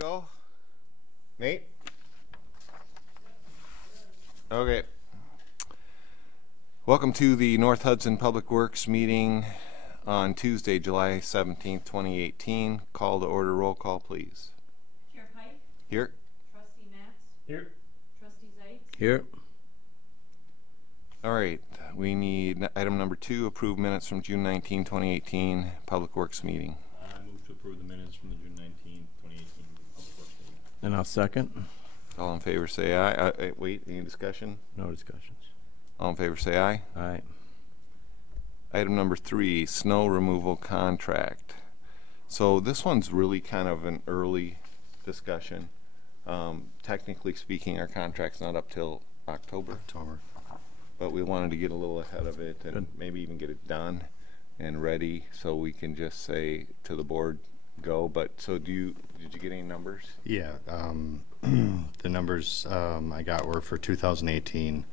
go? Nate? Okay. Welcome to the North Hudson Public Works meeting on Tuesday, July 17th, 2018. Call to order. Roll call, please. Chair Pike? Here. Trustee Matz? Here. Trustee Zeitz? Here. All right. We need item number 2, approve minutes from June 19, 2018 Public Works meeting. I move to approve the minutes from the June 19, 2018 Public Works meeting. And I'll second. All in favor say aye. Wait, any discussion? No discussions. All in favor say aye. Aye. Item number 3, snow removal contract. So this one's really kind of an early discussion. Technically speaking, our contract's not up till October. But we wanted to get a little ahead of it and maybe even get it done and ready so we can just say to the board, go. But so did you get any numbers? Yeah, the numbers I got were for 2018.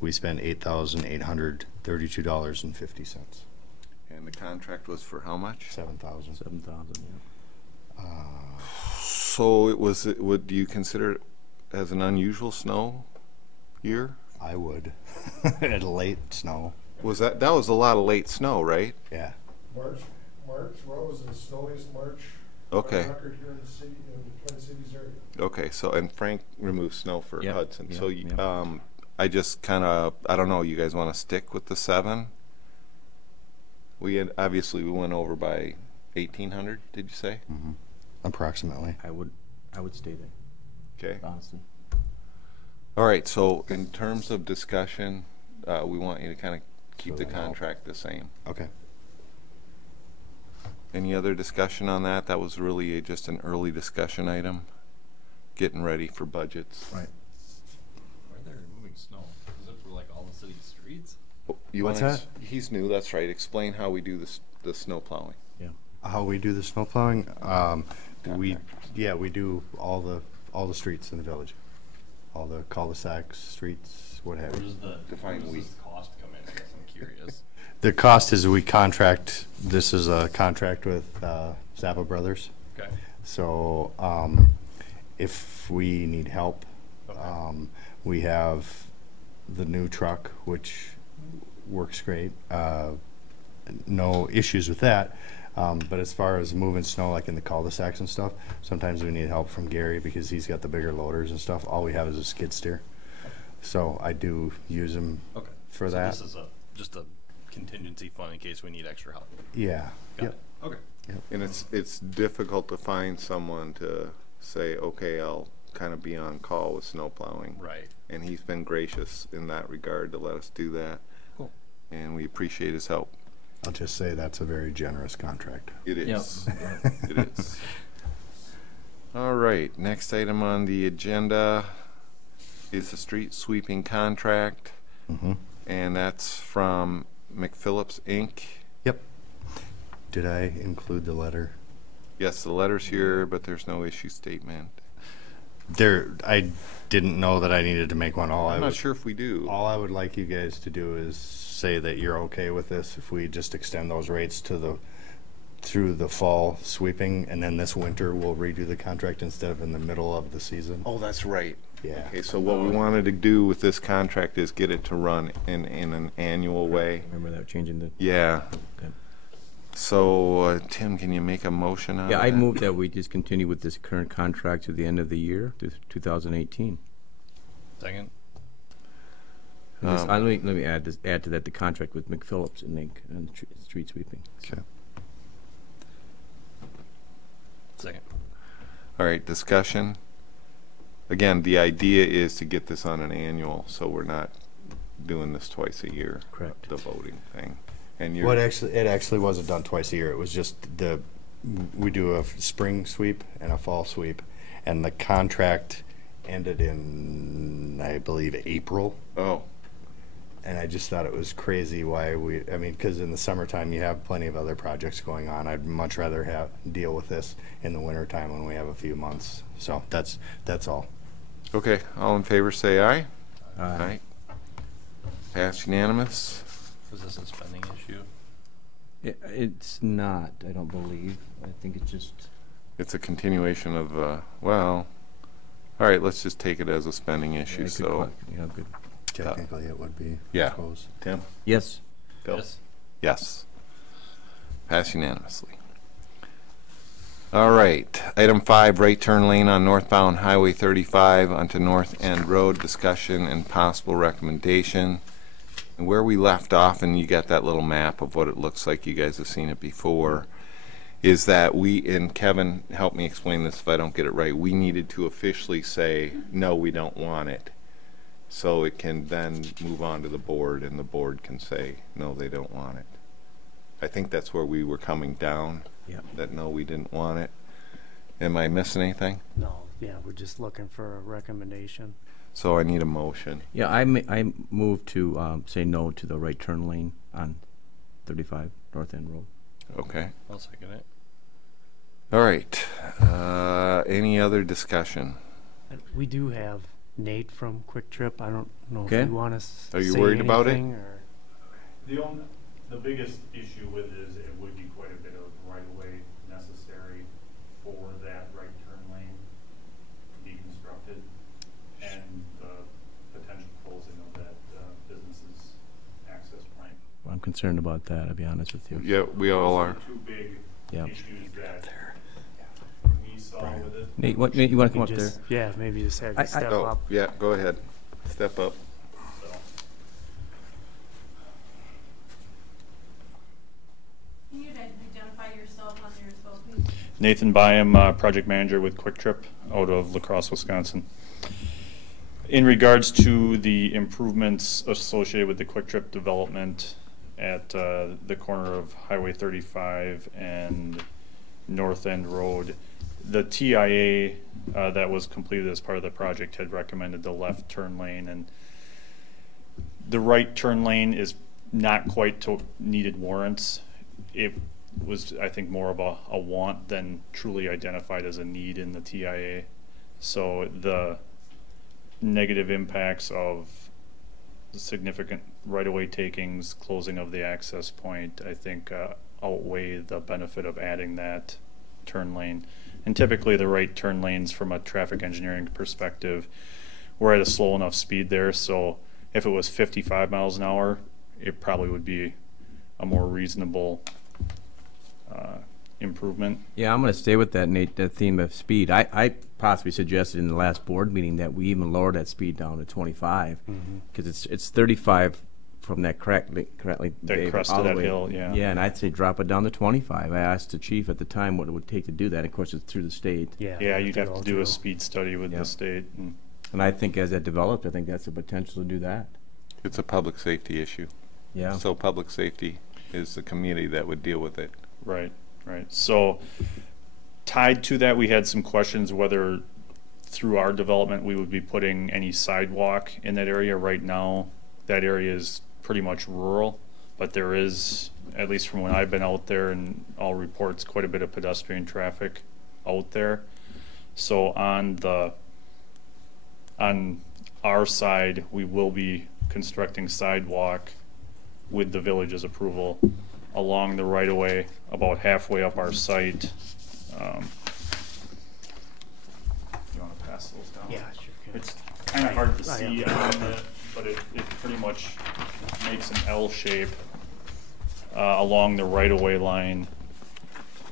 We spent $8,832.50. And the contract was for how much? 7,000. 7,000. Yeah. So it was. Would you consider it as an unusual snow year? I would. At late snow. Was that was a lot of late snow, right? Yeah. March, what was the snowiest March Okay. on record here in the city, in the Twin Cities area? Okay, so and Frank removed snow for Yep, Hudson. yep, So yep. I just kind of, I don't know, you guys want to stick with the 7? Obviously we went over by 1,800, did you say? Mm-hmm. Approximately. I would stay there. Okay. Honestly. All right, so in terms of discussion, we want you to kind of keep So the then I'll- contract the same. Okay. Any other discussion on that? That was really just an early discussion item, getting ready for budgets. Right. Why are they removing snow? Is it for like all the city streets? You What's wanna that? He's new, that's right. Explain how we do the snow plowing. Yeah. How we do the snow plowing? We Contractors. do all the streets in the village, all the cul-de-sacs, streets, what have Where you. does the Define where does we. this cost come in? I guess I'm curious. The cost is we contract. This is a contract with Zappa Brothers. Okay. So if we need help, Okay. we have the new truck, which works great. No issues with that. But as far as moving snow, like in the cul-de-sacs and stuff, sometimes we need help from Gary because he's got the bigger loaders and stuff. All we have is a skid steer. So I do use him Okay. for so that. This is just a contingency fund in case we need extra help. Yeah. Got Yep. it. Okay. And it's difficult to find someone to say, okay, I'll kind of be on call with snow plowing. Right. And he's been gracious in that regard to let us do that. Cool. And we appreciate his help. I'll just say that's a very generous contract. It is. Yep. It is. All right, next item on the agenda is the street sweeping contract. Mm-hmm. And that's from McPhillips Inc. Yep. Did I include the letter? Yes, the letter's here, but there's no issue statement. I didn't know that I needed to make one. I'm not sure if we do. All I would like you guys to do is say that you're okay with this if we just extend those rates to through the fall sweeping, and then this winter we'll redo the contract instead of in the middle of the season. Oh, that's right. Yeah. Okay, so what we wanted to do with this contract is get it to run in an annual way. Remember that changing the. Yeah. Okay. So, Tim, can you make a motion on Yeah, that? I move that we just continue with this current contract to the end of the year, to 2018. Second. Let me add to that the contract with McPhillips and Inc. and street sweeping. Okay. Second. All right, discussion. Again, the idea is to get this on an annual, so we're not doing this twice a year. Correct. The voting thing. And Well, it actually wasn't done twice a year. It was just we do a spring sweep and a fall sweep, and the contract ended in, I believe, April. Oh, And I just thought it was crazy why because in the summertime you have plenty of other projects going on. I'd much rather deal with this in the wintertime when we have a few months. So that's all. okay. All in favor say aye. Aye. Passed unanimous. Is this a spending issue? It's not, I don't believe. I think it's just it's a continuation of, well, all right, let's just take it as a spending issue, so. Yeah, good. Technically, it would be, I Yeah. suppose. Tim? Yes. Bill? Yes. Yes. Pass unanimously. All right, item 5, right turn lane on northbound Highway 35 onto North End Road, discussion and possible recommendation. And where we left off, and you got that little map of what it looks like, you guys have seen it before, is that we, and Kevin, help me explain this if I don't get it right, we needed to officially say, no, we don't want it. So it can then move on to the board, and the board can say, no, they don't want it. I think that's where we were coming down, Yeah. that no, we didn't want it. Am I missing anything? No, yeah, we're just looking for a recommendation. So I need a motion. Yeah, I move to say no to the right turn lane on 35 North End Road. Okay. I'll second it. All right. Any other discussion? We do have Nate from Quick Trip. I don't know Okay. if you want us Are you worried about it? The biggest issue with it is it would be quite a bit of right-of-way necessary for that right turn lane to be constructed, and the potential closing of that business's access point. I'm concerned about that, I'll be honest with you. Yeah, we all are. Those two big Yeah. issues that we saw with it. Nate, Nate, you want to come up You there? just, yeah, maybe just have I- you step Oh, up. yeah, go ahead. Step up. So, Can you identify yourself on there as well, please? Nathan Byam, project manager with Quick Trip out of La Crosse, Wisconsin. In regards to the improvements associated with the Quick Trip development at the corner of Highway 35 and North End Road, the TIA that was completed as part of the project had recommended the left turn lane, and the right turn lane is not quite to needed warrants. It was, I think, more of a want than truly identified as a need in the TIA. So the negative impacts of the significant right-of-way takings, closing of the access point, I think outweigh the benefit of adding that turn lane. And typically the right turn lanes, from a traffic engineering perspective, we're at a slow enough speed there, so if it was 55 miles an hour, it probably would be a more reasonable improvement. Yeah, I'm going to stay with that, Nate, that theme of speed. I possibly suggested in the last board meeting that we even lower that speed down to 25, because it's 35 from that correctly That Dave, crest all of the that way. hill, yeah. Yeah, and I'd say drop it down to 25. I asked the chief at the time what it would take to do that. Of course, it's through the state. Yeah, Yeah, you'd have go to do through. a speed study with Yeah. the state. And I think as that develops, I think that's the potential to do that. It's a public safety issue. Yeah. So public safety is the committee that would deal with it. Right, right. So tied to that, we had some questions whether through our development we would be putting any sidewalk in that area. Right now, that area is pretty much rural, but there is, at least from when I've been out there and all reports, quite a bit of pedestrian traffic out there. So on our side, we will be constructing sidewalk with the village's approval along the right-of-way about halfway up our site. You want to pass those down? Yeah, sure. can. It's kind of hard to Oh, see yeah. on it, but it pretty much makes an L shape along the right-of-way line.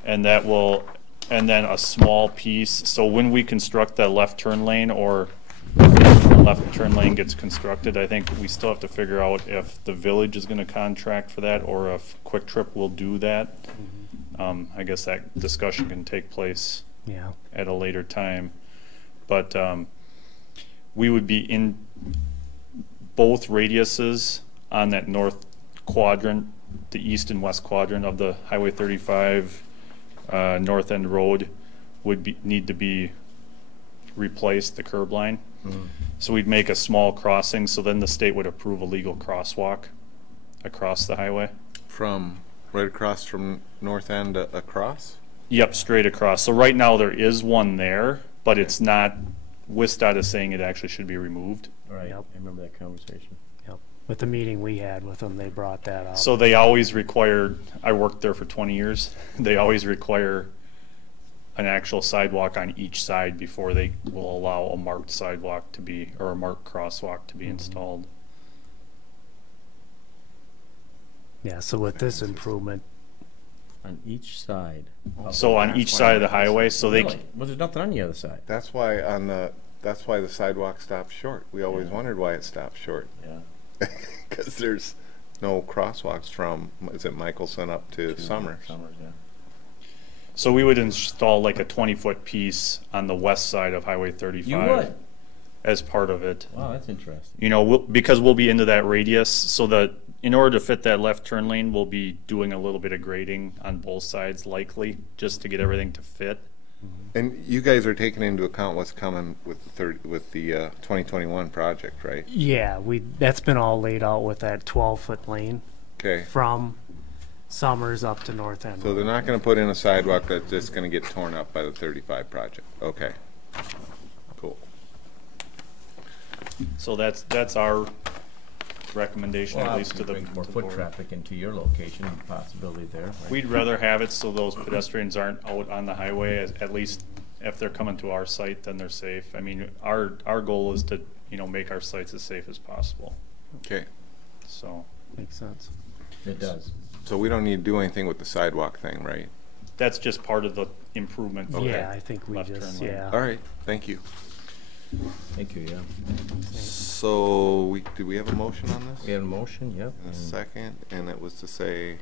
And that will, and then a small piece. So when we construct that left turn lane, or the left turn lane gets constructed, I think we still have to figure out if the village is going to contract for that or if Quick Trip will do that. I guess that discussion can take place Yeah. at a later time. But we would be in both radiuses on that north quadrant, the east and west quadrant of the Highway 35 North End Road would need to be replaced, the curb line. So we'd make a small crossing, so then the state would approve a legal crosswalk across the highway. From right across from North End across? Yep, straight across. So right now there is one there, but it's not, WISDOT is saying it actually should be removed. Right. Yep. I remember that conversation. Yep. With the meeting we had with them, they brought that up. So they always required, I worked there for 20 years, they always require an actual sidewalk on each side before they will allow a marked sidewalk to be, or a marked crosswalk to be installed. Yeah, so with this improvement, On each side. So on each side of the highway, so they, Really? Well, there's nothing on the other side. That's why that's why the sidewalk stops short. We always wondered why it stopped short. Yeah. Because there's no crosswalks from, is it Michelson up to Summers? Summers, yeah. so we would install like a 20-foot piece on the west side of Highway 35. You would? As part of it. Wow, that's interesting. You know, because we'll be into that radius, so that in order to fit that left turn lane, we'll be doing a little bit of grading on both sides likely, just to get everything to fit. And you guys are taking into account what's coming with the 2021 project, right? yeah, that's been all laid out with that 12-foot lane Okay. from Summers up to North End. So they're not going to put in a sidewalk that's just going to get torn up by the 35 project. Okay. Cool. So that's our recommendation, Well, at least to obviously the, brings more to the foot board. traffic into your location, possibility there. Right? We'd rather have it so those pedestrians aren't out on the highway, at least if they're coming to our site, then they're safe. I mean, our goal is to, you know, make our sites as safe as possible, Okay. so. Makes sense. It does. So we don't need to do anything with the sidewalk thing, right? That's just part of the improvement. for Yeah, that I think we left just, turn lane. yeah. All right. Thank you. Thank you, yeah. So do we have a motion on this? We have a motion, yep. And a and second, and it was to say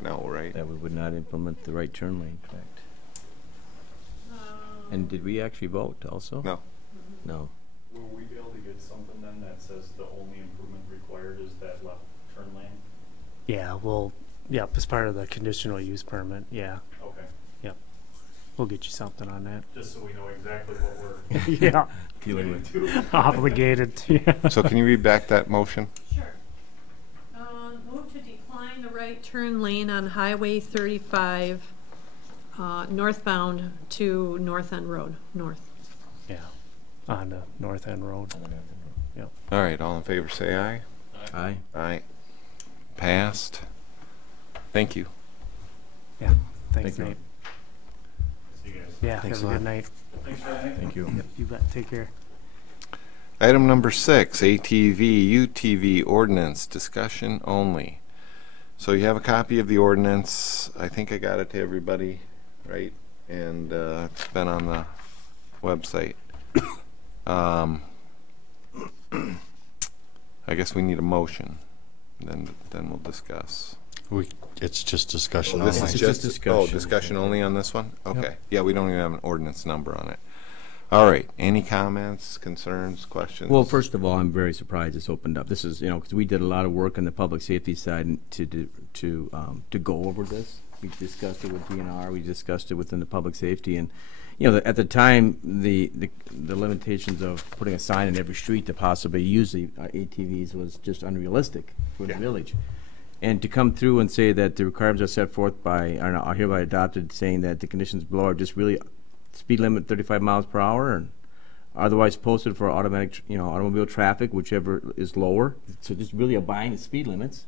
no, right? That we would not implement the right turn lane, correct. Um, And did we actually vote also? No. No. Will we be able to get something then that says the only improvement required is that left turn lane? Yeah, well, yep, as part of the conditional use permit, yeah. Okay, We'll get you something on that. just so we know exactly what we're Yeah, Dealing with. obligated, yeah. So can you read back that motion? Sure. Move to decline the right turn lane on Highway 35, northbound to North End Road, north. Yeah, on the North End Road. All right. All in favor, say aye. Aye. Aye. Passed. Thank you. Yeah, thanks, Thank you. Nate. See you guys. Yeah, Thanks have a a lot. good night. Thanks for that. Thank you. Yep, you bet, take care. Item number 6, ATV, UTV ordinance, discussion only. So you have a copy of the ordinance. I think I got it to everybody, right? And it's been on the website. I guess we need a motion. Then we'll discuss. It's just discussion This only. is It's just just Oh, discussion. discussion only on this one? Okay. Yeah, we don't even have an ordinance number on it. All right. Any comments, concerns, questions? Well, first of all, I'm very surprised it's opened up. This is, you know, because we did a lot of work on the public safety side to go over this. We discussed it with DNR. We discussed it within the public safety, and you know, at the time, the limitations of putting a sign in every street to possibly use the ATVs was just unrealistic for the village. And to come through and say that the requirements are set forth by, are hereby adopted, saying that the conditions below are just really speed limit 35 miles per hour and otherwise posted for automatic, you know, automobile traffic, whichever is lower. So just really abiding the speed limits,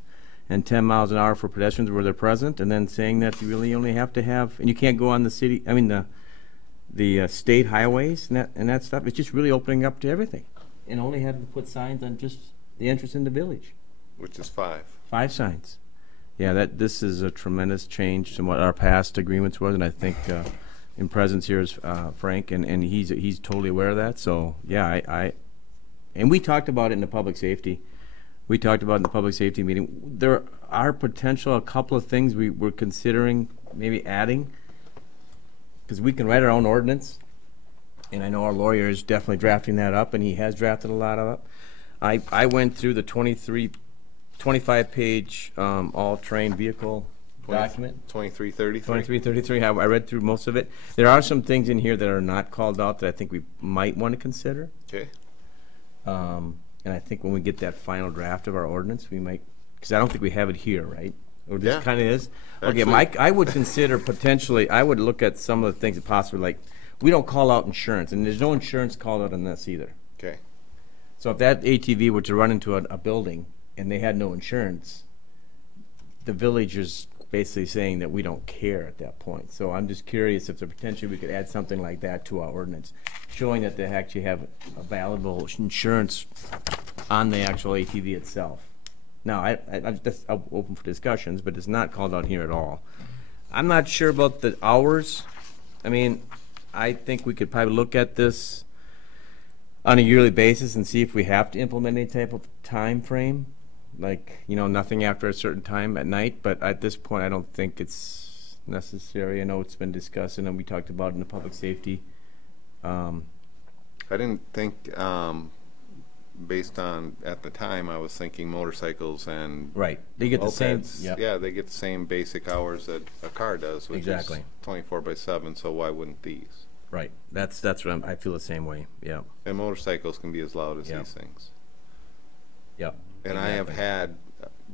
and 10 miles an hour for pedestrians where they're present, and then saying that you really only have to have, and you can't go on the city, I mean the state highways and that stuff. It's just really opening up to everything, and only having to put signs on just the entrance in the village. Which is 5. 5 signs. Yeah, this is a tremendous change from what our past agreements was, and I think in presence here is Frank, and he's totally aware of that. So yeah, and we talked about it in the public safety. We talked about it in the public safety meeting. There are potential a couple of things we were considering maybe adding, because we can write our own ordinance, and I know our lawyer is definitely drafting that up, and he has drafted a lot of it. I went through the 25-page all-terrain vehicle document. 2333? 2333. I read through most of it. There are some things in here that are not called out that I think we might want to consider. Okay. And I think when we get that final draft of our ordinance, we might, because I don't think we have it here, right? Or this Yeah. kind of is. Okay, Actually- Mike, I would consider potentially, I would look at some of the things that possibly, like, we don't call out insurance, and there's no insurance called out on this either. Okay. So if that ATV were to run into a building and they had no insurance, the village is basically saying that we don't care at that point. So I'm just curious if the potentially we could add something like that to our ordinance, showing that they actually have available insurance on the actual ATV itself. Now, I'm open for discussions, but it's not called out here at all. I'm not sure about the hours. I mean, I think we could probably look at this on a yearly basis and see if we have to implement any type of time frame, like, you know, nothing after a certain time at night. But at this point, I don't think it's necessary. I know it's been discussed, and we talked about it in the public safety. I didn't think, based on, at the time, I was thinking motorcycles and Right. They get the same. mopeds. Yep. Yeah, they get the same basic hours that a car does, which Exactly. is 24/7, so why wouldn't these? Right. That's what I feel the same way. Yeah. And motorcycles can be as loud as Yeah. these things. Yep. And I have Exactly. had,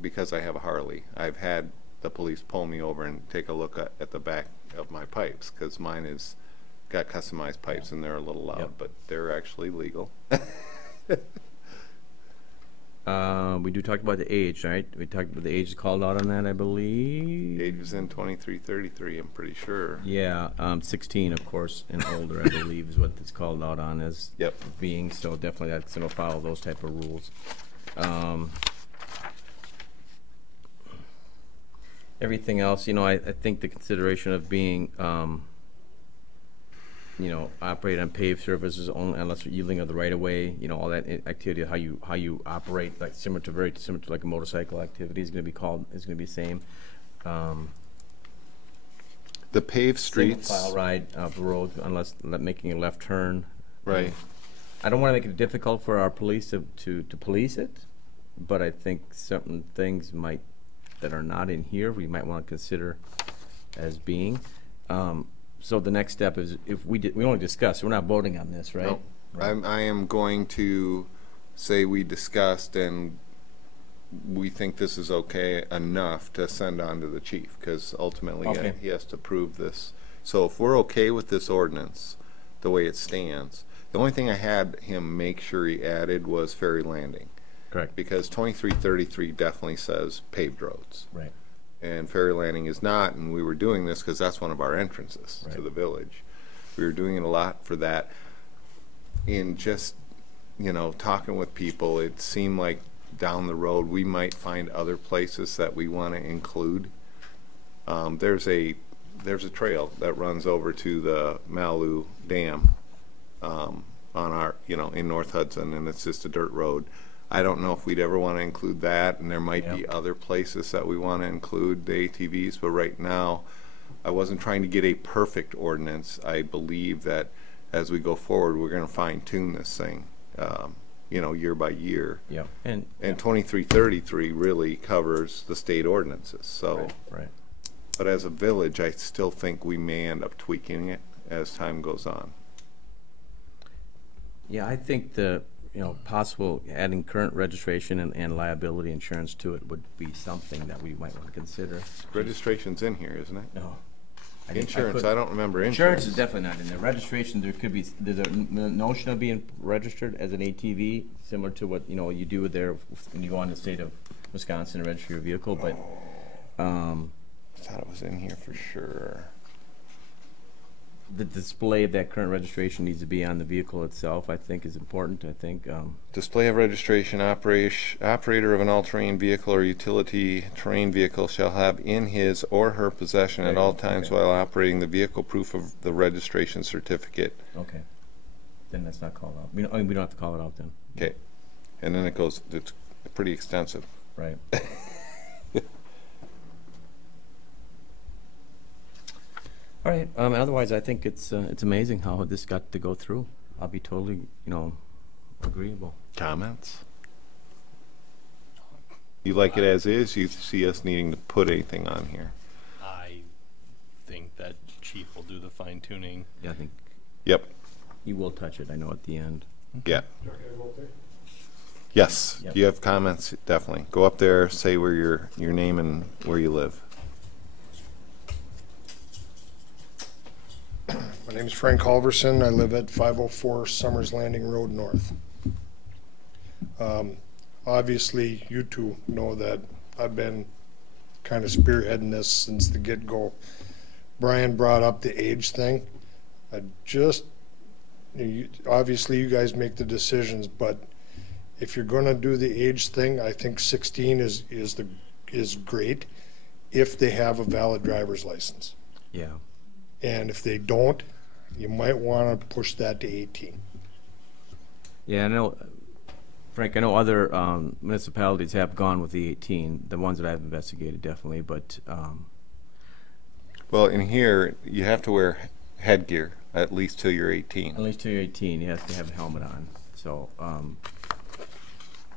because I have a Harley, I've had the police pull me over and take a look at the back of my pipes, because mine is got customized pipes and they're a little loud, Yep. but they're actually legal. We do talk about the age, right? We talked about the age called out on that, I believe. Age is in 2333, I'm pretty sure. Yeah, 16, of course, and older, I believe, is what it's called out on as Yep. being. So definitely that's going to follow those type of rules. Everything else, you know, I think the consideration of being, you know, operate on paved surfaces only unless you're yielding of the right of way, you know, all that activity, how you operate, like very similar to like a motorcycle activity is going to be the same. The paved streets. Single file ride of the road unless making a left turn. Right. I don't want to make it difficult for our police to police it, but I think certain things that are not in here, we might want to consider as being. So the next step is if we only discuss, we're not voting on this, right? No. Right. I am going to say we discussed and we think this is okay enough to send on to the chief, because ultimately Okay. he has to prove this. So if we're okay with this ordinance, the way it stands, the only thing I had him make sure he added was ferry landing, Correct. because 2333 definitely says paved roads. Right. And ferry landing is not, and we were doing this because that's one of our entrances to Right. the village. We were doing it a lot for that. In just, you know, talking with people, it seemed like down the road we might find other places that we want to include. There's a trail that runs over to the Malu Dam on our, you know, in North Hudson, and it's just a dirt road. I don't know if we'd ever want to include that, and there might be other places that we want to include the ATVs, but right now, I wasn't trying to get a perfect ordinance. I believe that as we go forward, we're going to fine tune this thing, you know, year by year. Yep. And 2333 really covers the state ordinances, so. right. But as a village, I still think we may end up tweaking it as time goes on. Yeah, I think possible adding current registration and liability insurance to it would be something that we might want to consider. Registration's in here, isn't it? No. Insurance, I don't remember Insurance insurance. is definitely not in there. Registration, there's a notion of being registered as an ATV, similar to what, you know, you do there when you go on the state of Wisconsin and register your vehicle, but, I thought it was in here for sure. the display of that current registration needs to be on the vehicle itself, I think is important, I think, Display of registration, operator of an all-terrain vehicle or utility terrain vehicle shall have in his or her possession at all times Okay. while operating the vehicle proof of the registration certificate. okay. Then that's not called out. We don't have to call it out then. Okay. And then it goes, it's pretty extensive. Right. All right. Otherwise, I think it's amazing how this got to go through. I'll be totally, agreeable. Comments? You like it as is? You see us needing to put anything on here? I think that chief will do the fine tuning. Yeah, I think Yep. you will touch it. I know at the end. Yeah. Okay, go up there. Yes. Yep. Do you have comments? Definitely. Go up there, say where your name and where you live. My name is Frank Halverson. I live at 504 Summers Landing Road North. Obviously, you two know that I've been kind of spearheading this since the get-go. Brian brought up the age thing. Obviously you guys make the decisions, but if you're gonna do the age thing, I think 16 is great if they have a valid driver's license. Yeah. And if they don't, you might wanna push that to 18. Yeah, I know, Frank, I know other municipalities have gone with the 18, the ones that I've investigated definitely, but, Well, in here, you have to wear headgear at least till you're at 18. least till you're 18, you have to have a helmet on, so,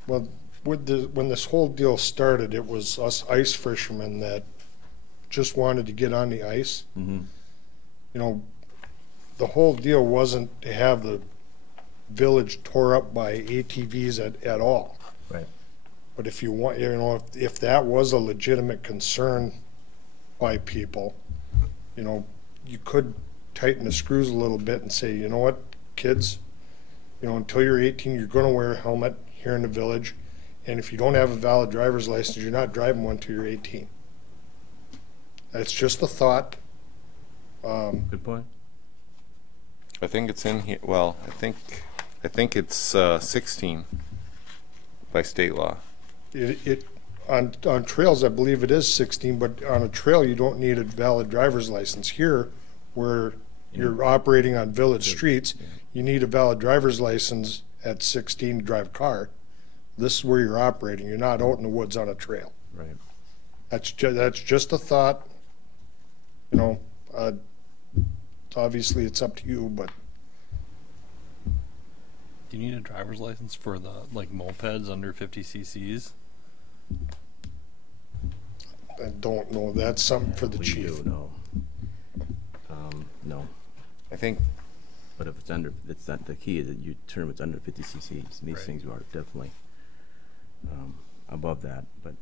Well, when this whole deal started, it was us ice fishermen that just wanted to get on the ice. mhm. You know, the whole deal wasn't to have the village tore up by ATVs at all. Right. But if you want, you know, if that was a legitimate concern by people, you know, you could tighten the screws a little bit and say, you know what, kids, you know, until you're 18, you're gonna wear a helmet here in the village. And if you don't have a valid driver's license, you're not driving one till you're 18. That's just a thought. Good point. I think it's in here, well, I think it's 16 by state law. On trails, I believe it is 16, but on a trail, you don't need a valid driver's license. Here, where you're operating on village streets, you need a valid driver's license at 16 to drive a car. This is where you're operating. You're not out in the woods on a trail. Right. That's just a thought. You know, obviously it's up to you, but Do you need a driver's license for the like mopeds under 50 cc's? I don't know. That's something for the We chief. do, no. No, I think, but if it's under, it's not, the key is that you term it's under 50 cc's, and these Right. things are definitely above that, but.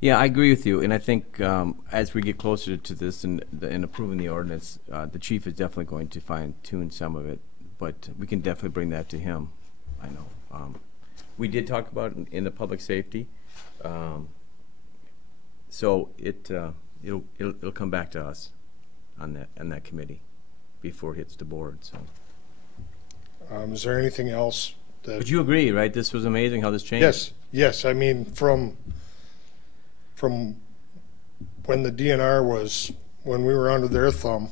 Yeah, I agree with you, and I think as we get closer to this and approving the ordinance, the chief is definitely going to fine tune some of it, but we can definitely bring that to him. I know. We did talk about it in the public safety, so it'll come back to us on that committee before it hits the board. So, Is there anything else that? but you agree, right? This was amazing how this changed. Yes. I mean, from when the DNR was, when we were under their thumb,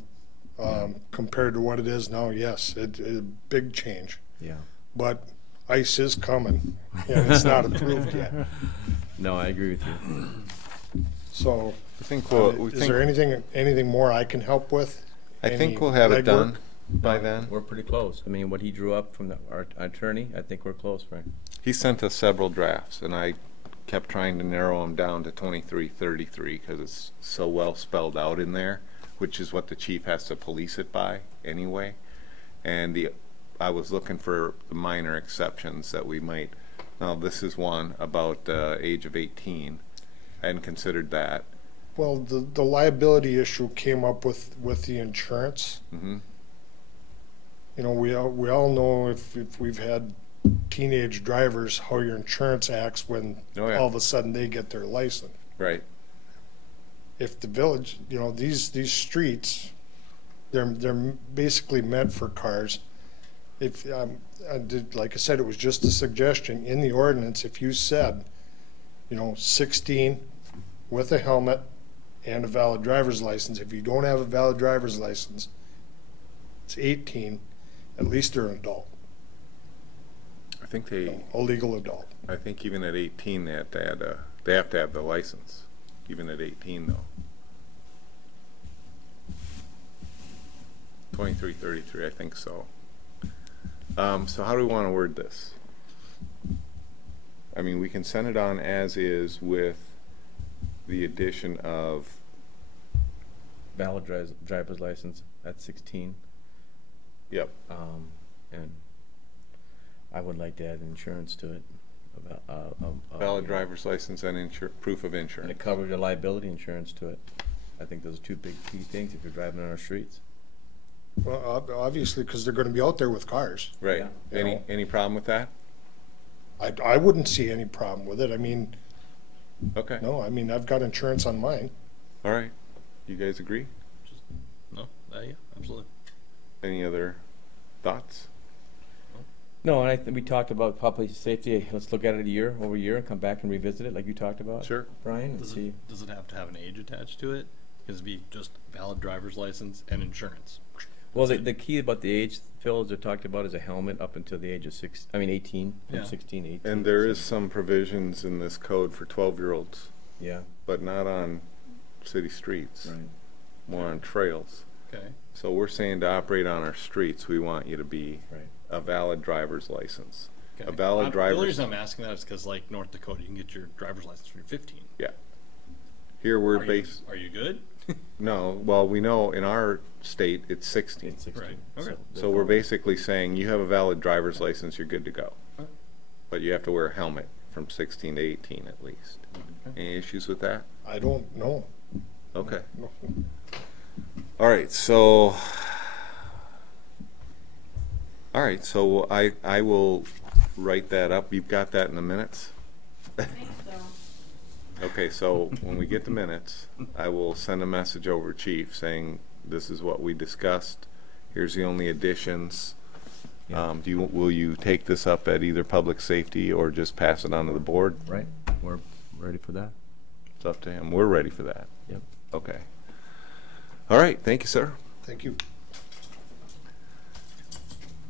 compared to what it is now, yes, it a big change. Yeah. But ice is coming, and it's not approved yet. No, I agree with you. So, I think is there anything more I can help with? I think Any we'll have it legwork? done by then. We're pretty close. I mean, what he drew up from our attorney, I think we're close, Frank. He sent us several drafts, and I kept trying to narrow them down to 2333 because it's so well spelled out in there, which is what the chief has to police it by anyway. And I was looking for the minor exceptions that we might. Now this is one about age of 18. I hadn't considered that. Well, the liability issue came up with the insurance. Mm-hmm. You know, we all know if we've had teenage drivers, how your insurance acts when Oh, yeah. all of a sudden they get their license. Right. If the village, you know, these streets, they're basically meant for cars. If like I said, it was just a suggestion in the ordinance. If you said, you know, 16 with a helmet and a valid driver's license. If you don't have a valid driver's license, it's 18. At least they're an adult, I think a legal adult. I think even at 18 they have to have the license. Even at 18 though. 2333, I think so. So how do we want to word this? I mean, we can send it on as is with the addition of, Valid driver's license at 16. yep, And I would like to add insurance to it. valid driver's license and proof of And insurance. it covered the liability insurance to it. I think those are two big key things if you're driving on our streets. Well, obviously, because they're going to be out there with cars. Right. Yeah. Any problem with that? I wouldn't see any problem with it. I mean, Okay, No, I mean, I've got insurance on mine. all right. You guys agree? No, yeah, absolutely. Any other thoughts? No, and we talked about public safety. Let's look at it over a year, and come back and revisit it like you talked about. Sure. Brian, and Does see. it have to have an age attached to it? Because it'd be just valid driver's license and insurance. Well, the key about the age, Phil, as I talked about, is a helmet up until the age of 18, from Yeah. 16 to 18. And there is some provisions in this code for 12-year-olds, Yeah, but not on city streets, right. more on trails. Okay. So we're saying to operate on our streets, we want you to be Right. a valid driver's license. Okay. A valid The driver's. only reason I'm asking that is because, like, North Dakota, you can get your driver's license when you're 15. Yeah. Here we're Are you, based. are you good? No, well, we know in our state it's 16. It's 16. Right. Okay. So we're basically saying you have a valid driver's license, you're good to go. Okay. But you have to wear a helmet from 16 to 18 at least. Any issues with that? I don't know. Okay. No. All right, so I will write that up. You've got that in the minutes? I think so. Okay, so when we get the minutes, I will send a message over, Chief, saying this is what we discussed. Here's the only additions. Yeah. Will you take this up at either public safety or just pass it on to the board? Right. We're ready for that. It's up to him. We're ready for that. Yep. Okay. All right, thank you, sir. Thank you.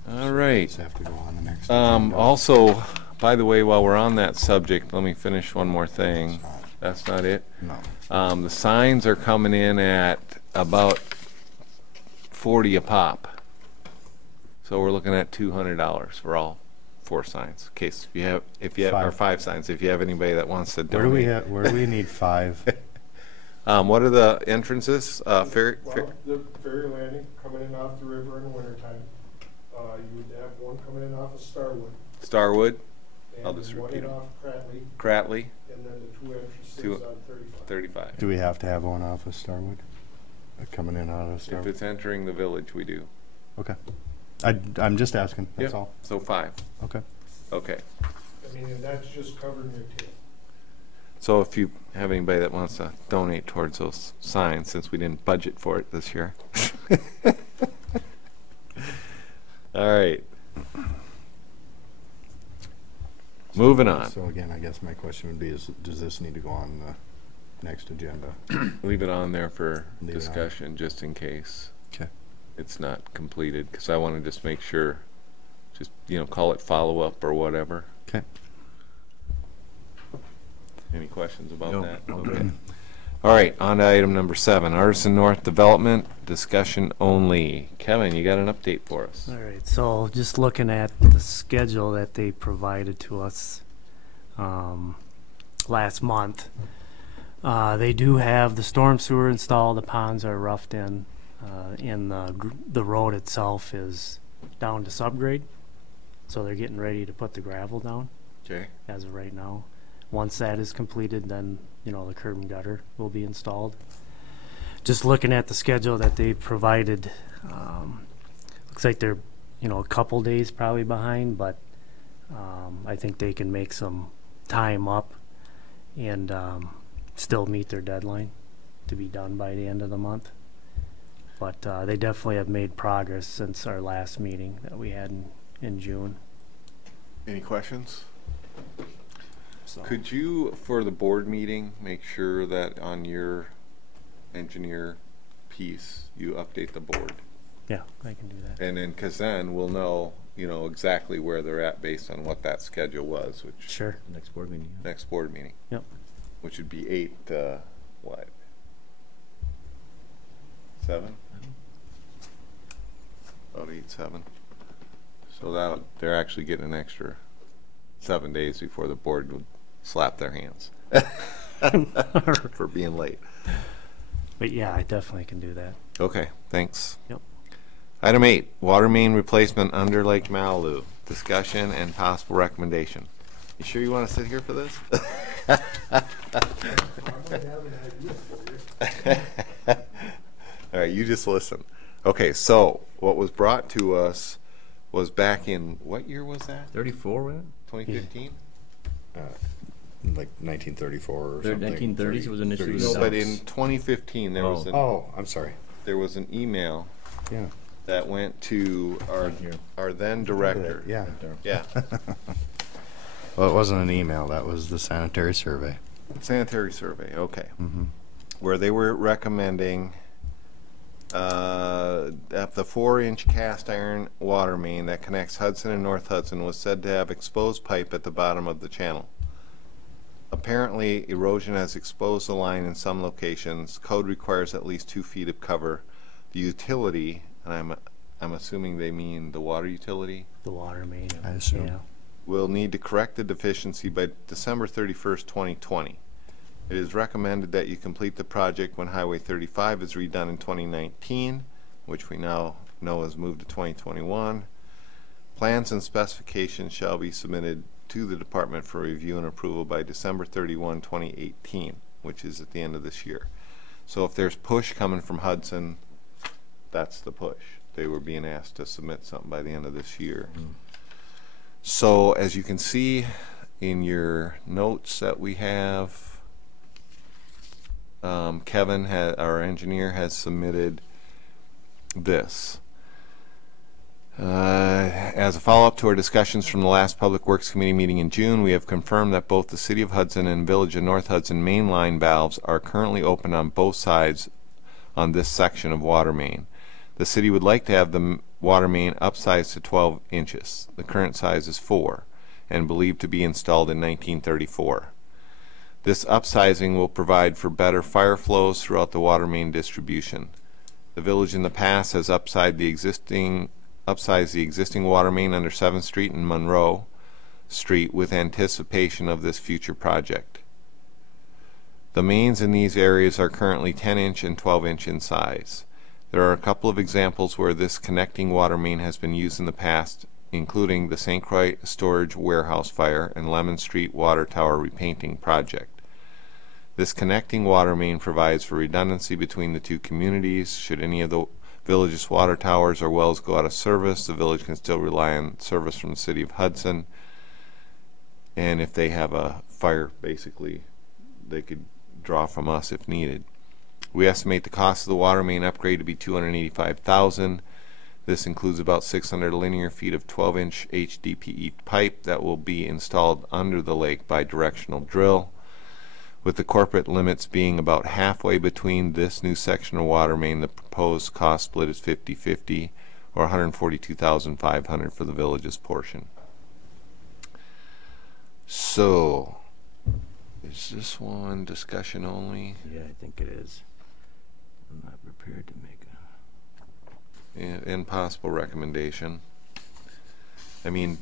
All right. Just have to go on the next. agenda. Also, by the way, while we're on that subject, let me finish one more thing. That's not it. No. The signs are coming in at about 40 a pop. So we're looking at $200 for all 4 signs. In case if you have, or 5 signs, if you have anybody that wants to Where do we donate. where do we need 5? What are the entrances? Ferry. Well, the ferry landing coming in off the river in the wintertime. You would have one coming in off of Starwood. Starwood, And I'll just one repeat in 'em. off Cratley, Cratley, and then the 2 entrances Two- on 35. 35. Do we have to have one off of Starwood? Coming in out of If Starwood? it's entering the village, we do. Okay. I'm just asking, that's Yep. all. So 5. Okay. Okay. I mean, and that's just covering your tail. So if you have anybody that wants to donate towards those signs, since we didn't budget for it this year. All right. Moving on. So again, I guess my question would be does this need to go on the next agenda? Leave it on there for Leave it on. discussion, just in case Okay. it's not completed, because I want to just make sure, just, call it follow-up or whatever. Okay. Any questions about No, that? all Okay. good. All right, on to item number 7, Artisan North Development, discussion only. Kevin, you got an update for us? All right, so just looking at the schedule that they provided to us last month, they do have the storm sewer installed, the ponds are roughed in, and the road itself is down to subgrade, so they're getting ready to put the gravel down Okay. as of right now. Once that is completed, then, the curb and gutter will be installed. Just looking at the schedule that they provided, looks like they're, a couple days probably behind, but I think they can make some time up and still meet their deadline to be done by the end of the month. But they definitely have made progress since our last meeting that we had in June. Any questions? So. Could you, for the board meeting, make sure that on your engineer piece, you update the board? Yeah, I can do that. And then, because then we'll know, exactly where they're at based on what that schedule was, which, Sure. Next board meeting. Yeah. next board meeting. Yep. Which would be 8, what? 7? About 8, 7. So that, they're actually getting an extra 7 days before the board would slap their hands for being late. But yeah, I definitely can do that. Okay, thanks. Yep. Item 8, water main replacement under Lake Malibu. Discussion and possible recommendation. You sure you want to sit here for this? I might have an idea for you. All right, you just listen. Okay, so what was brought to us was back in, what year was that? 34, wasn't 2015? like 1934 or something. 1930s was initially Thirty- No, but Sucks. in 2015, there was Oh, I'm sorry. there was an email Yeah. that went to here. our then director. Yeah. Yeah. Well, it wasn't an email. That was the sanitary survey. Sanitary survey, okay. Mm-hmm. Where they were recommending that the 4-inch cast iron water main that connects Hudson and North Hudson was said to have exposed pipe at the bottom of the channel. Apparently, erosion has exposed the line in some locations. Code requires at least 2 feet of cover. The utility, and I'm assuming they mean the water utility, The water main. I assume. Yeah. will need to correct the deficiency by December 31st, 2020. It is recommended that you complete the project when Highway 35 is redone in 2019, which we now know has moved to 2021. Plans and specifications shall be submitted to the department for review and approval by December 31, 2018, which is at the end of this year. So if there's push coming from Hudson, that's the push. They were being asked to submit something by the end of this year. So as you can see in your notes that we have, Kevin, our engineer, has submitted this. As a follow-up to our discussions from the last Public Works Committee meeting in June, we have confirmed that both the City of Hudson and Village of North Hudson main line valves are currently open on both sides on this section of water main. The city would like to have the water main upsized to 12 inches. The current size is 4 and believed to be installed in 1934. This upsizing will provide for better fire flows throughout the water main distribution. The village in the past has upsized the existing water main under 7th Street and Monroe Street with anticipation of this future project. The mains in these areas are currently 10-inch and 12-inch in size. There are a couple of examples where this connecting water main has been used in the past, including the St. Croix Storage Warehouse fire and Lemon Street Water Tower repainting project. This connecting water main provides for redundancy between the two communities. Should any of the village's water towers or wells go out of service, the village can still rely on service from the City of Hudson. And if they have a fire, basically, they could draw from us if needed. We estimate the cost of the water main upgrade to be $285,000. This includes about 600 linear feet of 12-inch HDPE pipe that will be installed under the lake by directional drill, with the corporate limits being about halfway between this new section of water main. The proposed cost split is 50-50, or $142,500 for the village's portion. So, is this one discussion only? Yeah, I think it is. I'm not prepared to make And possible recommendation. I mean,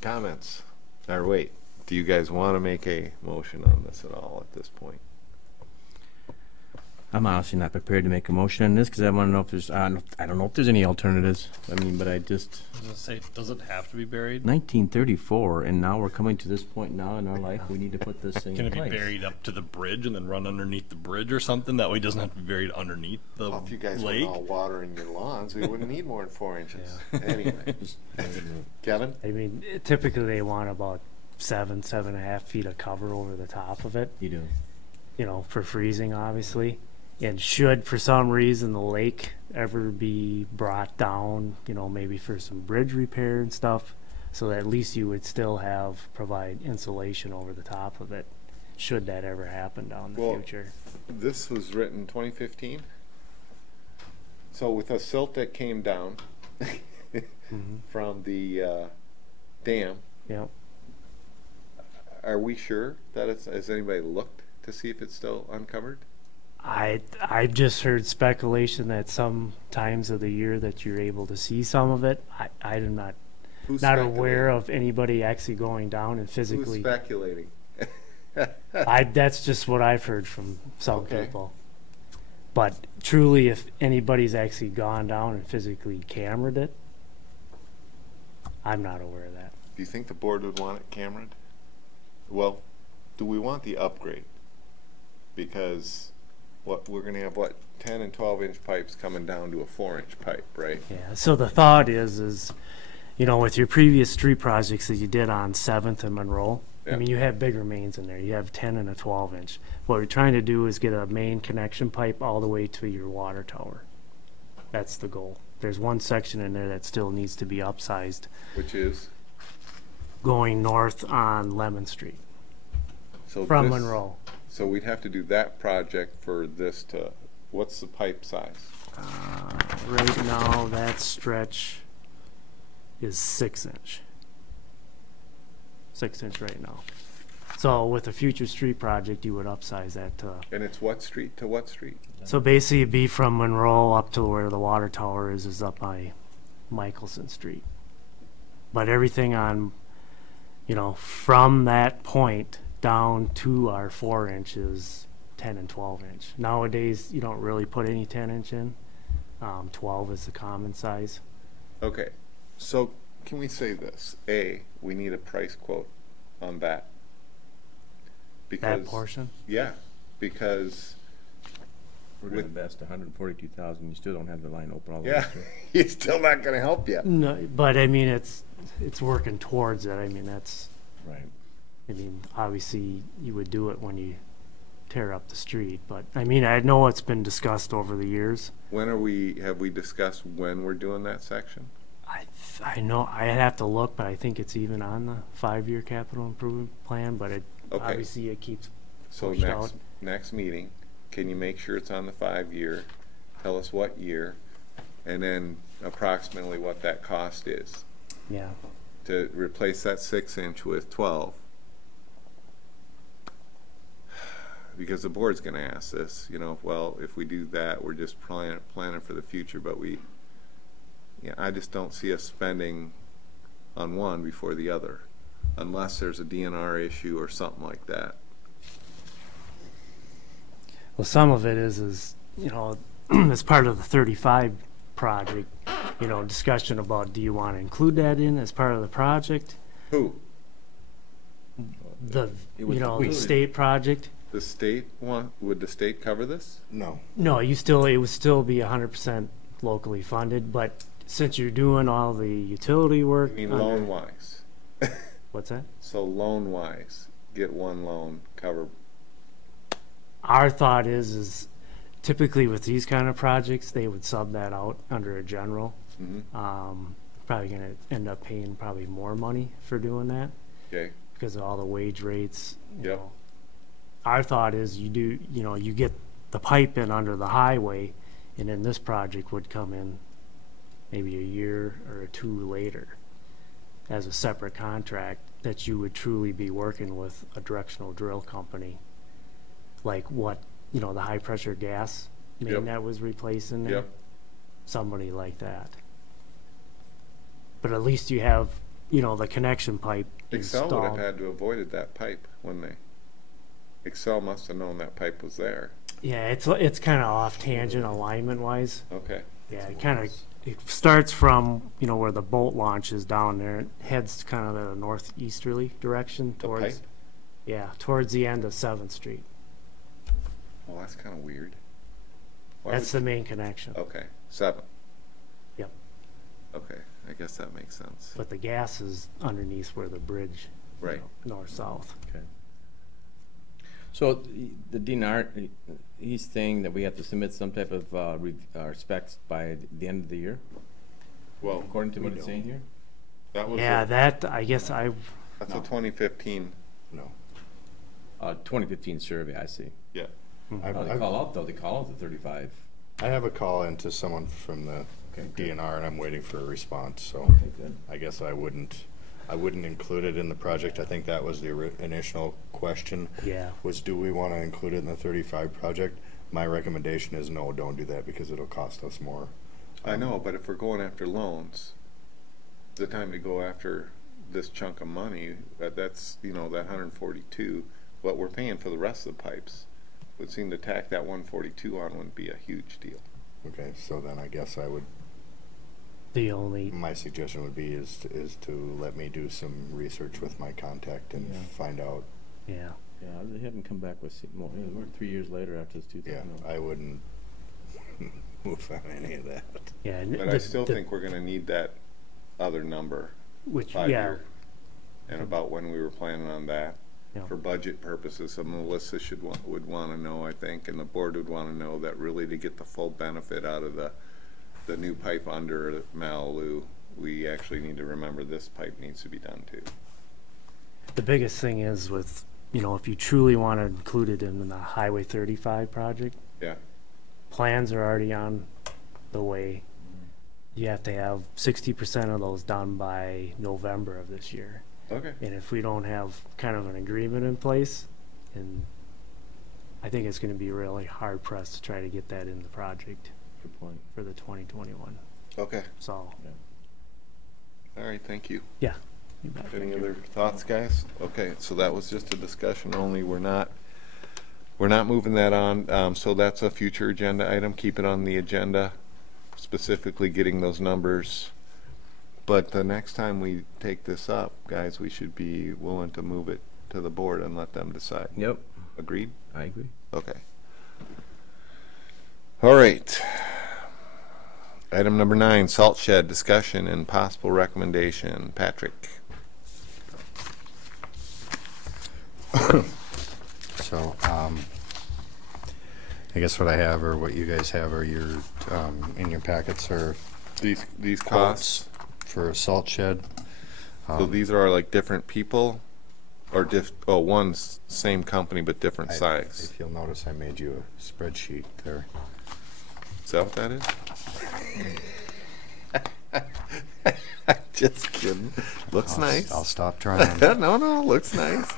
comments? Or wait, do you guys want to make a motion on this at all at this point? I'm honestly not prepared to make a motion on this because I want to know if there's, I don't know if there's any alternatives. I mean, but I just, I was gonna say, does it have to be buried? 1934, and now we're coming to this point now in our life, we need to put this thing Can in it be place. buried up to the bridge and then run underneath the bridge or something? That way it doesn't have to be buried underneath the Well, if you guys lake. were all watering your lawns, we wouldn't need more than 4 inches. Anyway, Kevin? I mean, typically they want about 7.5 feet of cover over the top of it, You do. you know, for freezing, obviously. And should, for some reason, the lake ever be brought down, you know, maybe for some bridge repair and stuff, so that at least you would still provide insulation over the top of it, should that ever happen down the Well, future. This was written 2015. So with a silt that came down from the dam, Yep. are we sure that it's, has anybody looked to see if it's still uncovered? I just heard speculation that some times of the year that you're able to see some of it. I'm not Who's not speculating? aware of anybody actually going down and Who's physically. speculating? That's just what I've heard from some Okay. people. But truly, if anybody's actually gone down and physically cameraed it, I'm not aware of that. Do you think the board would want it cameraed? Well, do we want the upgrade? Because we're going to have 10 and 12 inch pipes coming down to a 4-inch pipe, right? Yeah. So the thought is, you know, with your previous street projects that you did on 7th and Monroe, Yeah. I mean, you have bigger mains in there. You have 10 and a 12-inch. What we're trying to do is get a main connection pipe all the way to your water tower. That's the goal. There's one section in there that still needs to be upsized Which is, going north on Lemon Street so from this- Monroe. So we'd have to do that project for this to, what's the pipe size? Right now, that stretch is 6-inch. 6-inch right now. So with a future street project, you would upsize that to. And it's what street to what street? So basically, it'd be from Monroe up to where the water tower is up by Michelson Street. But everything on, you know, from that point down to our 4-inch is 10 and 12-inch. Nowadays, you don't really put any 10-inch in. 12 is the common size. Okay, so can we say this? A, we need a price quote on that. That portion. Yeah, because, We're gonna invest 142,000, you still don't have the line open all the way yeah, through. he's still not gonna help you. No, but I mean, it's working towards it. I mean, that's. Right. I mean, obviously, you would do it when you tear up the street, but I mean, I know it's been discussed over the years. Have we discussed when we're doing that section? I know I have to look, but I think it's even on the 5-year capital improvement plan. But it Okay. obviously it keeps. So Pushed out. next meeting, can you make sure it's on the 5-year? Tell us what year, and then approximately what that cost is Yeah. to replace that 6-inch with 12. Because the board's gonna ask this, you know, well, if we do that, we're just planning for the future, but I just don't see us spending on one before the other, unless there's a DNR issue or something like that. Well, some of it is you know, as part of the 35 project, you know, discussion about do you want to include that in as part of the project? Who? The It was you know the included. state project. The state would the state cover this? No. No, it would still be 100% locally funded, but since you're doing all the utility work. I mean, under- loan-wise. What's that? So loan-wise, get one loan, cover. Our thought is typically with these kind of projects, they would sub that out under a general. Mhm. Probably going to end up paying probably more money for doing that Okay, because of all the wage rates. You Yep. know. Our thought is you get the pipe in under the highway, and then this project would come in maybe a year or 2 later as a separate contract that you would truly be working with a directional drill company, like what, you know, the high pressure gas main Yep. that was replacing there. Yep. Somebody like that. But at least you have, you know, the connection pipe Excel would have installed. had to avoided that pipe, wouldn't they? Excel must have known that pipe was there. Yeah, it's kind of off tangent alignment wise. Okay, Yeah, it starts from, you know, where the bolt launch is down there. It heads kind of in a northeasterly direction the towards pipe? towards the end of 7th Street. Well, that's kind of weird. Why That's would- the main connection. Okay, 7. Yep. Okay, I guess that makes sense. But the gas is underneath where the bridge, Right. north-south. Okay. So the DNR, he's saying that we have to submit some type of our specs by the end of the year, Well, according to what it's saying here? that was Yeah, a, that, I guess that's a 2015. No. 2015 survey, I see. Yeah. Oh, they call out though, they call out the 35. I have a call into someone from the Okay, good. DNR and I'm waiting for a response, so Okay, good. I guess I wouldn't include it in the project. I think that was the initial question, yeah. was do we want to include it in the 35 project? My recommendation is no, don't do that because it'll cost us more. I know, but if we're going after loans, the time to go after this chunk of money, that's, you know, that 142, what we're paying for the rest of the pipes, would seem to tack that 142 on wouldn't be a huge deal. Okay, so then I guess The my suggestion would be is to let me do some research with my contact and Yeah. find out. yeah. Yeah, they haven't come back with, well, we're 3 years later after this 2000. Yeah, I wouldn't move on any of that. Yeah, But I still think we're gonna need that other number, Which, 5 yeah, year, and about when we were planning on that. Yeah. For budget purposes, so Melissa would want to know, I think, and the board would want to know that really to get the full benefit out of the new pipe under Malibu, we actually need to remember this pipe needs to be done too. the biggest thing is with, you know, if you truly want to include it in the Highway 35 project, Yeah, plans are already on the way. You have to have 60% of those done by November of this year. okay. And if we don't have kind of an agreement in place, and I think it's going to be really hard pressed to try to get that in the project Good point. for the 2021. Okay, So, all right, thank you. yeah, you bet. Any other thoughts, guys? Okay, so that was just a discussion only. We're not moving that on. So that's a future agenda item. Keep it on the agenda, specifically getting those numbers. But the next time we take this up, guys, we should be willing to move it to the board and let them decide. Yep, Agreed? I agree. Okay. All right. Item number 9, salt shed discussion and possible recommendation. Patrick. So, I guess what I have or what you guys have are your, in your packets are These quotes costs. for a salt shed. So these are like different people, or one's same company but different size. If you'll notice, I made you a spreadsheet there. Is that what that is? Just kidding. Looks nice. I'll stop trying. No, looks nice.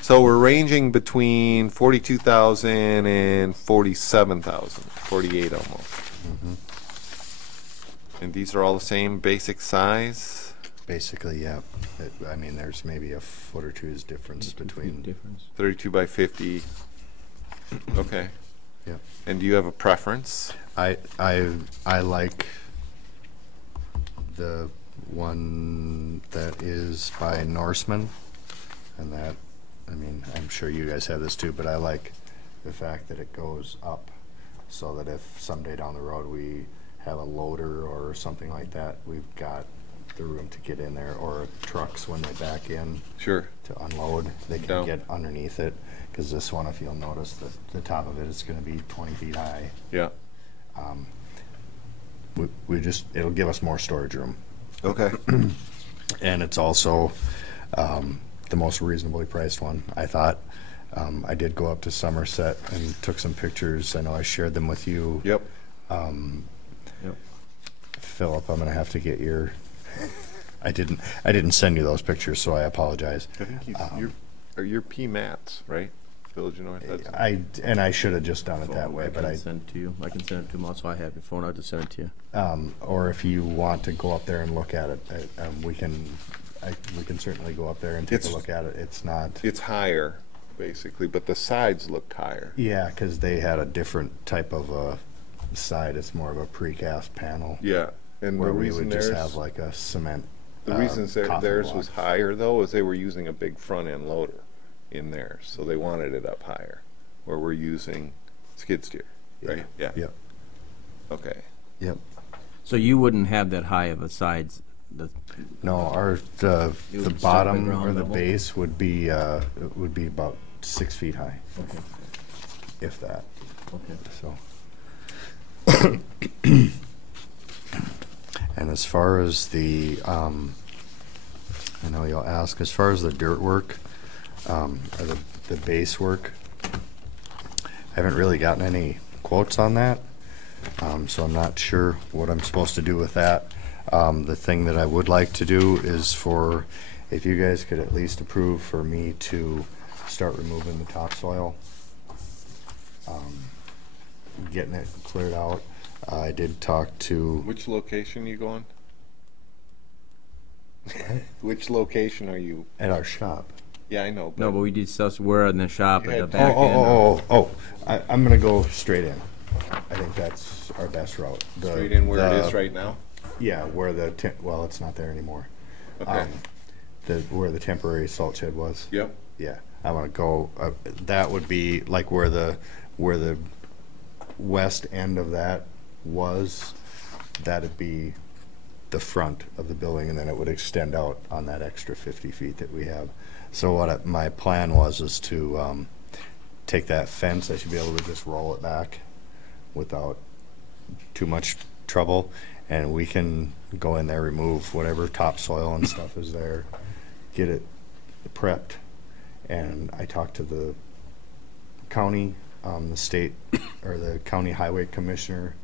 So we're ranging between 42,000 and 47,000, 48 almost. Mm-hmm. And these are all the same basic size. Basically, yeah. I mean, there's maybe a foot or two's difference between. Difference. 32 by 50. Okay. Yeah. And do you have a preference? I like the one that is by Norseman, and that, I mean, I'm sure you guys have this too, but I like the fact that it goes up, so that if someday down the road we have a loader or something like that, we've got the room to get in there, or trucks when they back in Sure. to unload, they can Down. get underneath it. Because this one, if you'll notice, the top of it is going to be 20 feet high. Yeah. We just, it'll give us more storage room. Okay. And it's also the most reasonably priced one, I thought. I did go up to Somerset and took some pictures. I know I shared them with you. Yep. Yep. Philip, I'm going to have to get your... I didn't send you those pictures, so I apologize. I think you're P-Mats, right? Village of North Hudson. I should have just done it that way, but I can send it to you. I can send it to them also. I have your phone. I'll just send it to you. or if you want to go up there and look at it, we can certainly go up there and take It's- a look at it. It's not. It's higher, basically, but the sides looked higher. Yeah, because they had a different type of a side. It's more of a precast panel. Yeah, and Where the we reason would just theirs, have like a cement. the reason coffin theirs block. was higher though is they were using a big front end loader in there, so they wanted it up higher. Where we're using skid steer, right? Yeah. Yep. Okay. Yep. So you wouldn't have that high of a sides. No, our It the would start bottom at ground or the level? base would be about 6 feet high, Okay. if that. Okay. So. And as far as the, I know you'll ask, as far as the dirt work, or the base work, I haven't really gotten any quotes on that, so I'm not sure what I'm supposed to do with that. The thing that I would like to do is if you guys could at least approve for me to start removing the topsoil, getting it cleared out. I did talk to, Which location you going? Which location are you? at our shop. Yeah, I know. No, but we discussed where in the shop You at the had- back end. I'm gonna go straight in. I think that's our best route. Straight in where it is right now? Yeah, where the, well, it's not there anymore. Okay. Where the temporary salt shed was. Yep. Yeah, I wanna go, that would be like where the west end of that was. That'd be the front of the building, and then it would extend out on that extra 50 feet that we have. So my plan is to take that fence. I should be able to just roll it back without too much trouble, and we can go in there, remove whatever topsoil and stuff is there, get it prepped. And I talked to the county, the state, or the county highway commissioner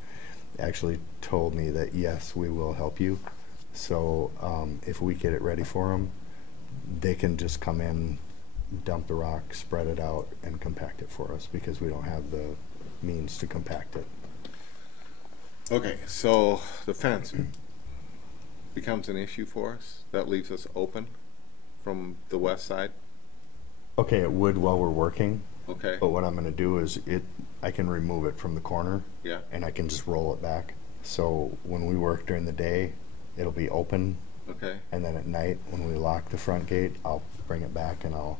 actually told me that yes, we will help you. So if we get it ready for them, they can just come in, dump the rock, spread it out, and compact it for us, because we don't have the means to compact it. Okay, so the fence becomes an issue for us. That leaves us open from the west side. Okay, it would while we're working, Okay. but what I'm gonna do is I can remove it from the corner, Yeah. and I can just roll it back. So when we work during the day, it'll be open, Okay. and then at night, when we lock the front gate, I'll bring it back and I'll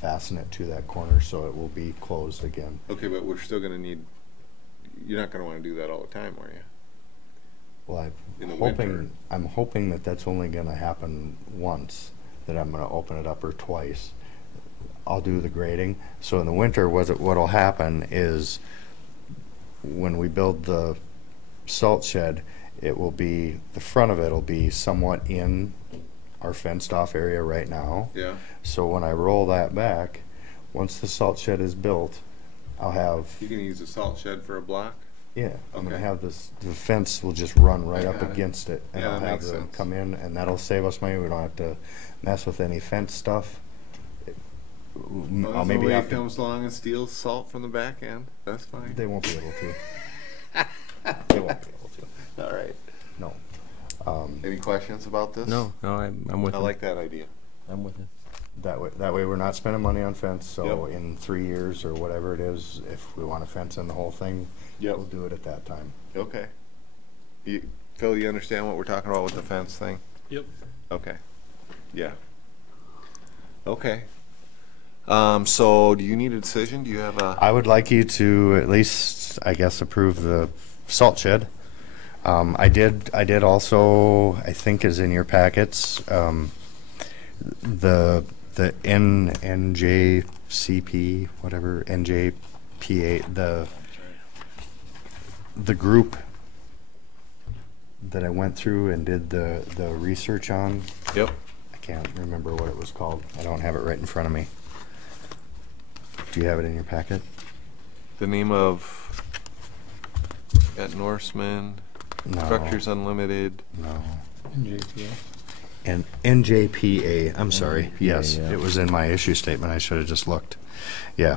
fasten it to that corner so it will be closed again. Okay, but we're still gonna need. You're not gonna want to do that all the time, are you? Well, In the winter. I'm hoping that that's only gonna happen once, that I'm gonna open it up, or twice. I'll do the grading. So in the winter, what'll happen is when we build the salt shed, it will be, the front of it will be somewhat in our fenced off area right now. Yeah. So when I roll that back, once the salt shed is built, I'll have, You can use the salt shed for a block. yeah, I'm gonna Okay. have this, the fence will just run right I up got it. against it. And Yeah, I'll that have makes them sense. come in, and that'll save us money. We don't have to mess with any fence stuff. I'll maybe have to, comes along and steals salt from the back end. That's fine. they won't be able to. They won't be able to. All right. No. Any questions about this? No, I'm with I you. like that idea. I'm with you. That way we're not spending money on fence, so Yep. in 3 years or whatever it is, if we want to fence in the whole thing, Yep. we'll do it at that time. Okay. Phil, you understand what we're talking about with the fence thing? Yep. Okay. Yeah. Okay. So do you need a decision? Do you have a? I would like you to at least, I guess, approve the salt shed. I did also, I think is in your packets, the NJCP, whatever, NJPA, the group that I went through and did the research on. Yep. I can't remember what it was called. I don't have it right in front of me. Do you have it in your packet? The name of at Norseman, No. Structures Unlimited. No. NJPA. And NJPA, I'm sorry. NJPA, Yes, yeah. it was in my issue statement. I should have just looked. Yeah.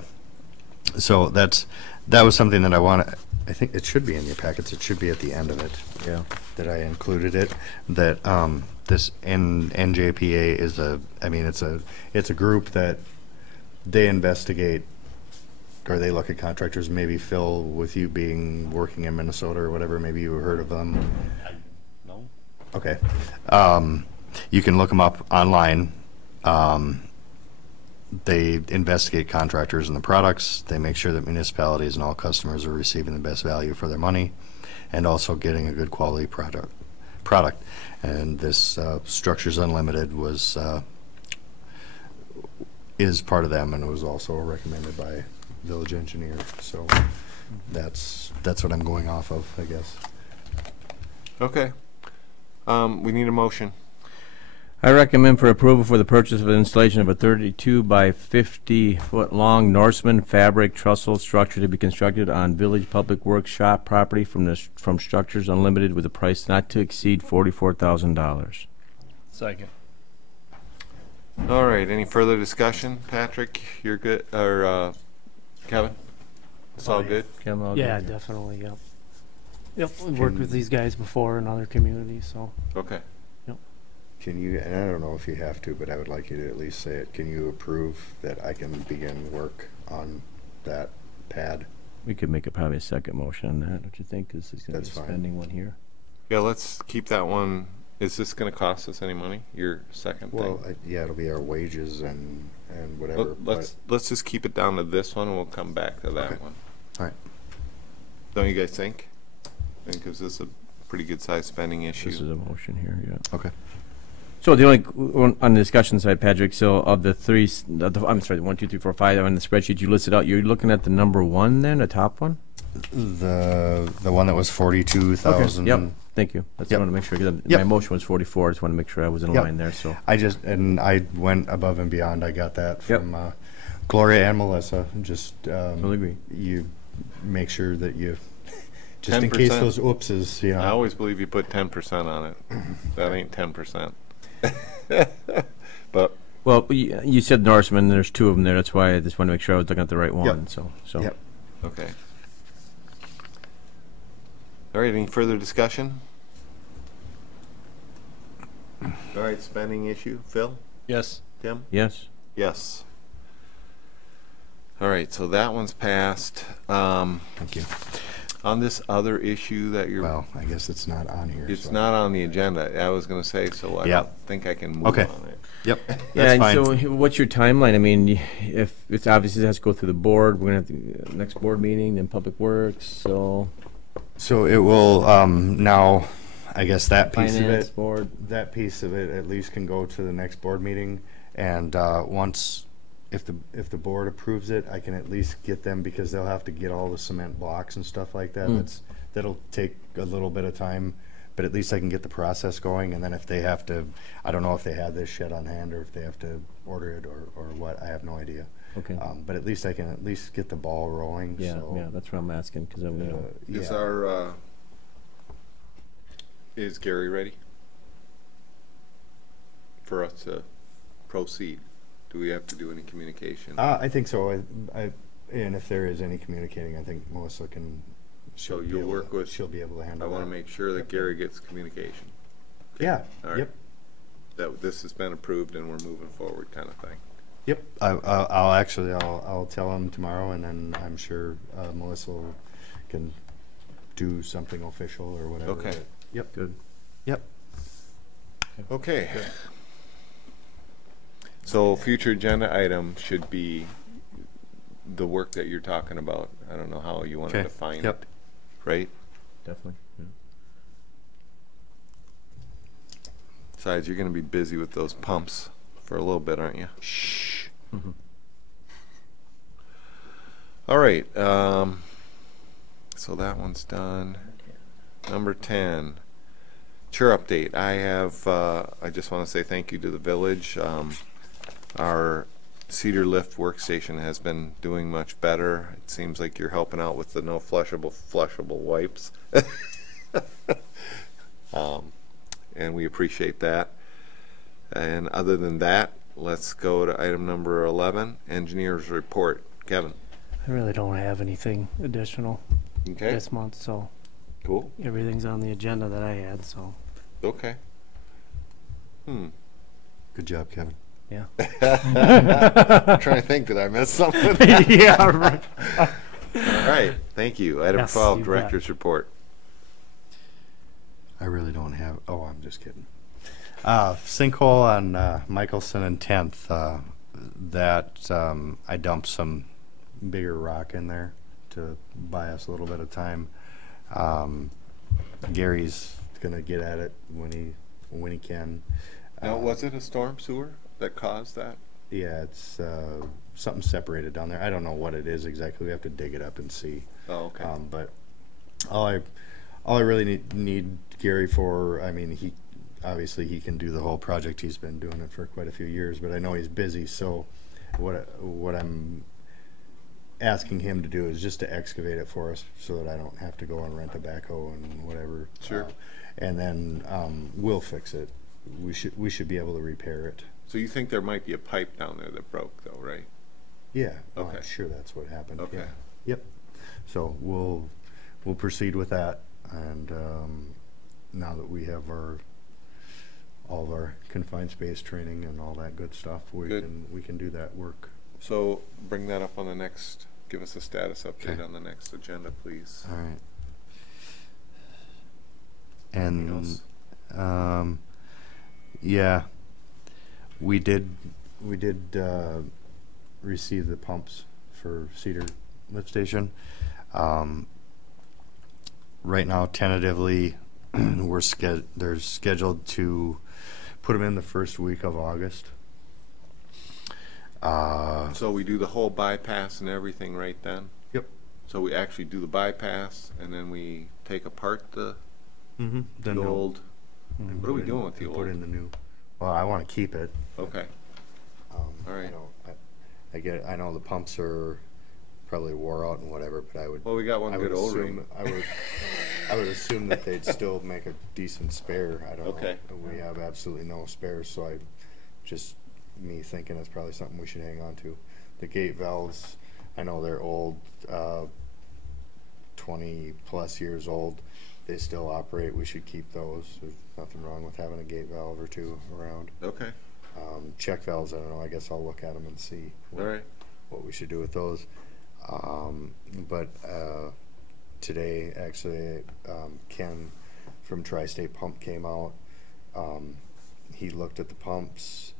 So that was something that I think it should be in your packets. It should be at the end of it Yeah. that I included it. That this NJPA is it's a group that they investigate, or they look at contractors. Maybe Phil, with you working in Minnesota or whatever, maybe you heard of them. No. Okay. You can look them up online. They investigate contractors and the products. They make sure that municipalities and all customers are receiving the best value for their money, and also getting a good quality product. And this Structures Unlimited is part of them, and it was also recommended by village engineer. So that's what I'm going off of, I guess. Okay. We need a motion. I recommend for approval for the purchase of installation of a 32 by 50 foot long Norseman fabric trestle structure to be constructed on Village Public Works shop property from Structures Unlimited with a price not to exceed $44,000. Second. All right. Any further discussion? Patrick, you're good, or Kevin? It's all good. Kim, all Yeah, good? definitely, yep. Yep, we've worked with these guys before in other communities, so. Okay. Can you, and I don't know if you have to, but I would like you to at least say it, can you approve that I can begin work on that pad? We could make it probably a second motion on that, don't you think? Because there's going to That's be a fine. spending one here. Yeah. Let's keep that one. Is this going to cost us any money? Your second Well, thing. yeah, it'll be our wages and whatever. Let's just keep it down to this one, and we'll come back to that Okay. one. All right. Don't you guys think? I think 'cause this is pretty good sized spending issue. This is a motion here, yeah. Okay. So the only, on the discussion side, Patrick, so of the three, I'm sorry, 1, 2, 3, 4, 5 on the spreadsheet you listed out, you're looking at the number 1 then, the top one? The one that was 42,000. Yep, thank you. That's what I Yep. want to make sure, 'cause Yep. my motion was 44, I just want to make sure I was in Yep. line there, so. I went above and beyond. I got that Yep. from Gloria and Melissa. Just Totally agree. you make sure that you, just in case 10%. those oopses, you know. I always believe you put 10% on it. That ain't 10%. But Well, you said Norseman, there's 2 of them there, that's why I just want to make sure I was looking at the right one, so. Yep. okay. All right, any further discussion? All right, spending issue. Phil? Yes. Tim? Yes, Yes. All right, so that one's passed. Thank you. On this other issue that you're, Well, I guess it's not on here. it's so- not on the agenda. I was going to say, so I Yeah. don't think I can move Okay. on it. Yep. yeah, That's and fine. so what's your timeline? I mean, if it's obviously it has to go through the board, we're gonna have the next board meeting, then Public Works, so. So it will now. I guess that piece Finance of it. board. That piece of it at least can go to the next board meeting, and once, if the board approves it, I can at least get them, because they'll have to get all the cement blocks and stuff like that. That'll take a little bit of time, but at least I can get the process going. And then if they have to, I don't know if they have this shed on hand or if they have to order it or what. I have no idea. Okay. But at least I can at least get the ball rolling. Yeah, so, yeah, that's what I'm asking, because I'm, you know. Is yeah. our, is Gary ready for us to proceed? Do we have to do any communication? I think so. And if there is any communicating, I think Melissa can. So be you'll able work to- with- She'll be able to I handle want to that. make sure that Gary gets communication. Yeah. All right. Yep. That this has been approved and we're moving forward kind of thing. Yep. I'll tell him tomorrow, and then I'm sure Melissa can do something official or whatever. Okay. Yep. Good. Yep. Okay. So future agenda item should be the work that you're talking about. I don't know how you want to Okay. define Yep. it, right? Definitely, yeah. Besides, you're going to be busy with those pumps for a little bit, aren't you? Shh. All right. So that one's done. Number 10. Chair update. I just want to say thank you to the village. Our Cedar Lift workstation has been doing much better. It seems like you're helping out with the no flushable wipes. And we appreciate that. And other than that, let's go to item number 11, engineer's report. Kevin. I really don't have anything additional Okay. this month, so Cool. everything's on the agenda that I had, so Okay. Good job, Kevin. yeah. I'm trying to think, did I miss something? Yeah, right. All right. Thank you. Item Yes, 12, you bet. director's report. I really don't have. Oh, I'm just kidding. Sinkhole on Michelson and 10th. I dumped some bigger rock in there to buy us a little bit of time. Gary's gonna get at it when he can. Now, was it a storm sewer that caused that? Yeah, it's something separated down there. I don't know what it is exactly. We have to dig it up and see. Oh, okay. But all I really need Gary for, I mean, he obviously he can do the whole project. He's been doing it for quite a few years, but I know he's busy. So what I'm asking him to do is just to excavate it for us, so that I don't have to go and rent a backhoe and whatever. Sure. And then we'll fix it. We should be able to repair it. So you think there might be a pipe down there that broke, though, right? Yeah. Okay. I'm sure that's what happened. Okay. Yeah. Yep. So we'll proceed with that, and now that we have all of our confined space training and all that good stuff, we can do that work. So bring that up on the next, give us a status update Okay. on the next agenda, please. All right. Anything And else? yeah, we did receive the pumps for Cedar Lift Station. Right now, tentatively, they're scheduled to put them in the first week of August. So we do the whole bypass and everything right then? Yep. So we actually do the bypass and then we take apart the Mm-hmm. the old, and what are we put in- doing with the and old? Put in the new. Well, I want to keep it. Okay, All right. I know the pumps are probably wore out and whatever, but I would. well, we got one I good would O-ring. assume, I would assume that they'd still make a decent spare. I don't know. Okay. We have absolutely no spares, so me thinking it's probably something we should hang on to. The gate valves, I know they're old, 20 plus years old. They still operate. We should keep those. There's nothing wrong with having a gate valve or two around. Okay, Check valves, I don't know. I guess I'll look at them and see all right. what we should do with those. But today, actually, Ken from Tri-State Pump came out. He looked at the pumps.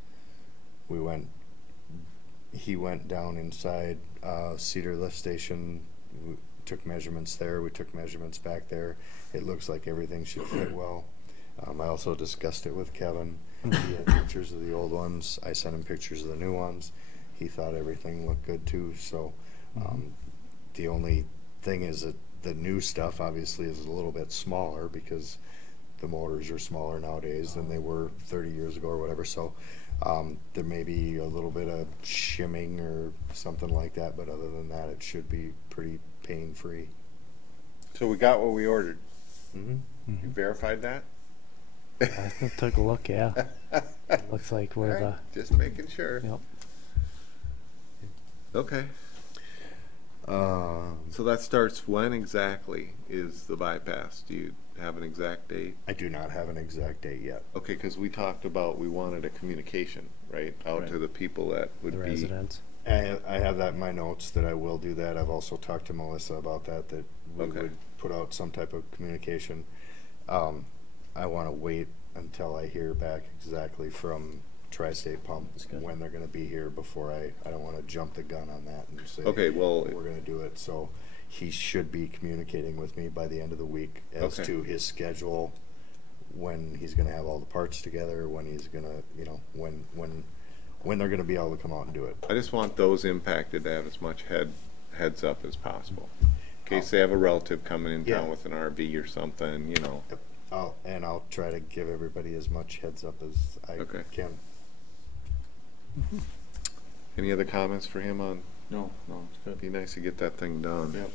He went down inside Cedar Lift Station, took measurements there. We took measurements back there. It looks like everything should fit well. I also discussed it with Kevin. He had pictures of the old ones. I sent him pictures of the new ones. He thought everything looked good too. So the only thing is that the new stuff obviously is a little bit smaller because the motors are smaller nowadays than they were 30 years ago or whatever. So there may be a little bit of shimming or something like that, but other than that, it should be pretty pain-free. So we got what we ordered. Mm-hmm. You verified that? I took a look, yeah. Looks like All we're right, just making sure. Yep. Okay, so that starts when exactly is the bypass? Do you have an exact date? I do not have an exact date yet. Okay, because we talked about, we wanted a communication, right, out to Right. the people that the would be. residents. I have that in my notes that I will do that. I've also talked to Melissa about that we Okay. would put out some type of communication. I want to wait until I hear back exactly from Tri-State Pump Discuss. when they're going to be here before I don't want to jump the gun on that and say, Okay, well, we're going to do it. So he should be communicating with me by the end of the week as Okay. to his schedule, when he's going to have all the parts together, when he's going to, when they're going to be able to come out and do it. I just want those impacted to have as much heads up as possible. In case they have a relative coming in town Yeah. with an RV or something, you know. I'll try to give everybody as much heads up as I Okay. can. Any other comments for him on, No, it's good. be nice to get that thing done. Yep.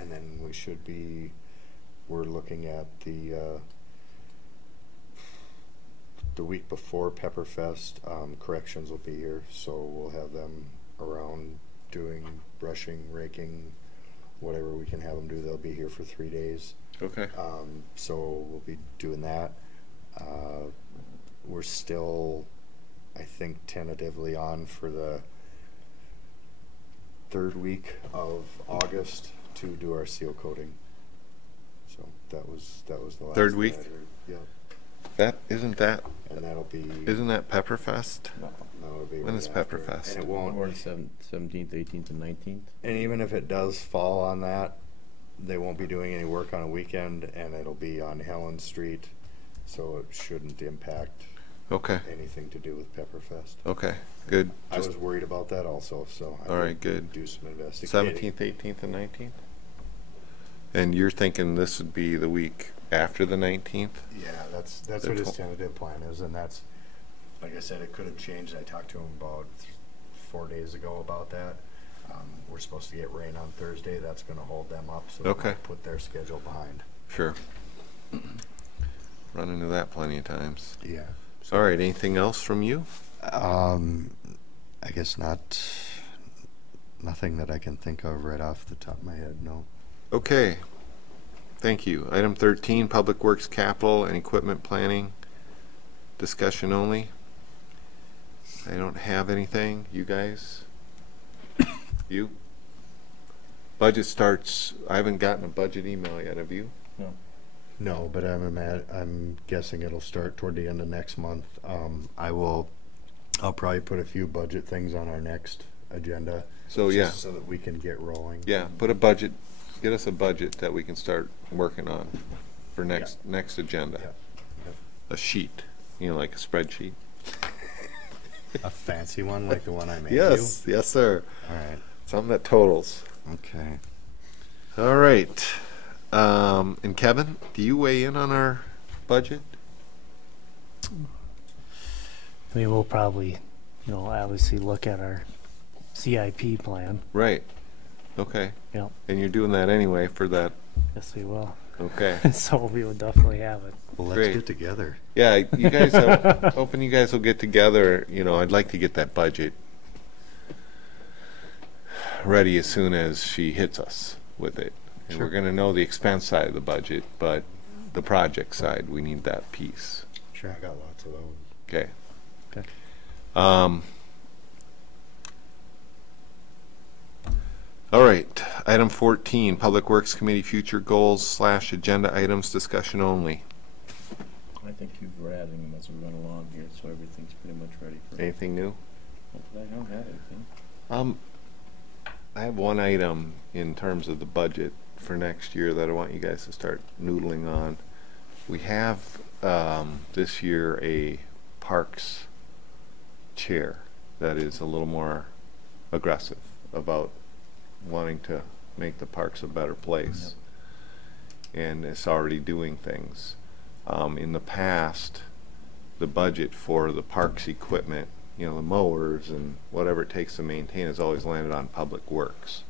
And then we're looking at the week before Pepperfest, corrections will be here, so we'll have them around doing brushing, raking, whatever we can have them do. They'll be here for 3 days. Okay, So we'll be doing that. We're still, I think, tentatively on for the third week of August to do our seal coating. So that was the last. Third that week? I heard. Yeah, isn't that that'll Pepperfest? be When right is after. Pepperfest? And it won't. Or the 17th, 18th, and 19th. And even if it does fall on that, they won't be doing any work on a weekend, and it'll be on Helen Street, so it shouldn't impact Okay, anything to do with Pepperfest. okay, good. I was worried about that also, so I All right, did good. do some investigating. 17th, 18th, and 19th? And you're thinking this would be the week after the 19th? Yeah, that's The what his tw- tentative plan is, and that's, like I said, it could have changed. I talked to him about 4 days ago about that. We're supposed to get rain on Thursday. That's going to hold them up, so Okay. they'll put their schedule behind. Sure. Run into that plenty of times. Yeah. All right, anything else from you? I guess not. Nothing that I can think of right off the top of my head. No. Okay, thank you. Item 13, Public Works Capital and Equipment Planning. Discussion only. I don't have anything. You guys? You? Budget starts, I haven't gotten a budget email yet, have you? No. No, but I'm guessing it'll start toward the end of next month. I'll probably put a few budget things on our next agenda. So, just yeah. so that we can get rolling. Yeah, put a budget, get us a budget that we can start working on. for next agenda. Yep. A sheet, like a spreadsheet. A fancy one like the one I made Yes, sir. you? All right. Something that totals. Okay. All right. And Kevin, do you weigh in on our budget? I mean, we'll probably, obviously look at our CIP plan. Right. Okay. Yep. And you're doing that anyway for that. Yes, we will. Okay. So we will definitely have it. Well, let's Great. get together. Yeah, you guys, hoping you guys will get together. I'd like to get that budget ready as soon as she hits us with it. And Sure. we're going to know the expense side of the budget, but the project side, we need that piece. Sure, I got lots of those. Okay. Okay. All right. Item 14, Public Works Committee future goals / agenda items discussion only. I think you're adding them as we run along here, so everything's pretty much ready for. Anything new? I don't have anything. I have one item in terms of the budget for next year that I want you guys to start noodling on. We have this year a parks chair that is a little more aggressive about wanting to make the parks a better place. And it's already doing things. In the past, the budget for the parks equipment, the mowers and whatever it takes to maintain, has always landed on Public Works.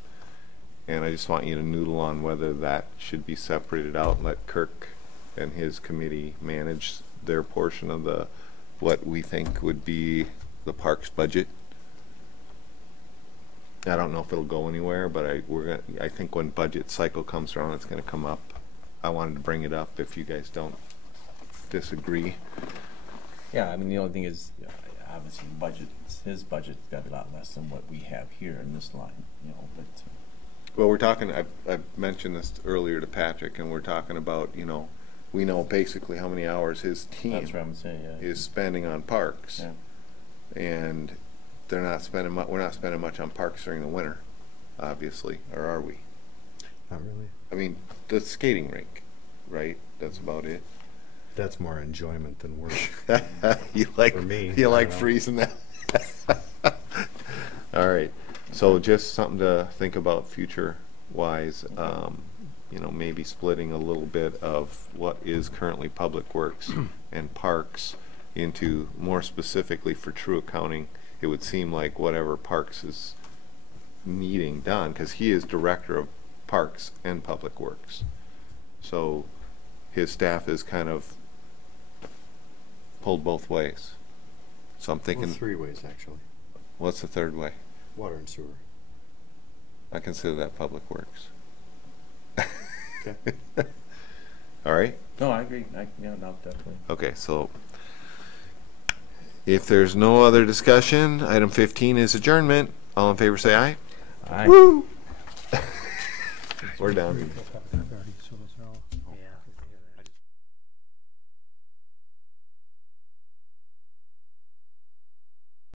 And I just want you to noodle on whether that should be separated out and let Kirk and his committee manage their portion of what we think would be the parks budget. I don't know if it'll go anywhere, but I think when budget cycle comes around, it's gonna come up. I wanted to bring it up if you guys don't disagree. Yeah, I mean, the only thing is, obviously, his budget's got a lot less than what we have here in this line, but. Well, we're talking, I've mentioned this earlier to Patrick, and we're talking about, we know basically how many hours his team That's what I'm saying, yeah. is spending on parks. Yeah. And we're not spending much on parks during the winter, obviously, or are we? Not really. I mean, the skating rink, right? That's about it. That's more enjoyment than work. You like, For me, you I like don't know. freezing that? All right, so just something to think about future-wise. Maybe splitting a little bit of what is currently Public Works and Parks into more specifically for true accounting. It would seem like whatever Parks is needing done, because he is director of Parks and Public Works. So his staff is kind of pulled both ways. So I'm thinking, Well, 3 ways, actually. what's the third way? Water and sewer. I consider that Public Works. Okay. All right? No, I agree, no, definitely. Okay, so if there's no other discussion, item 15 is adjournment. All in favor say aye. Aye. Woo! We're done.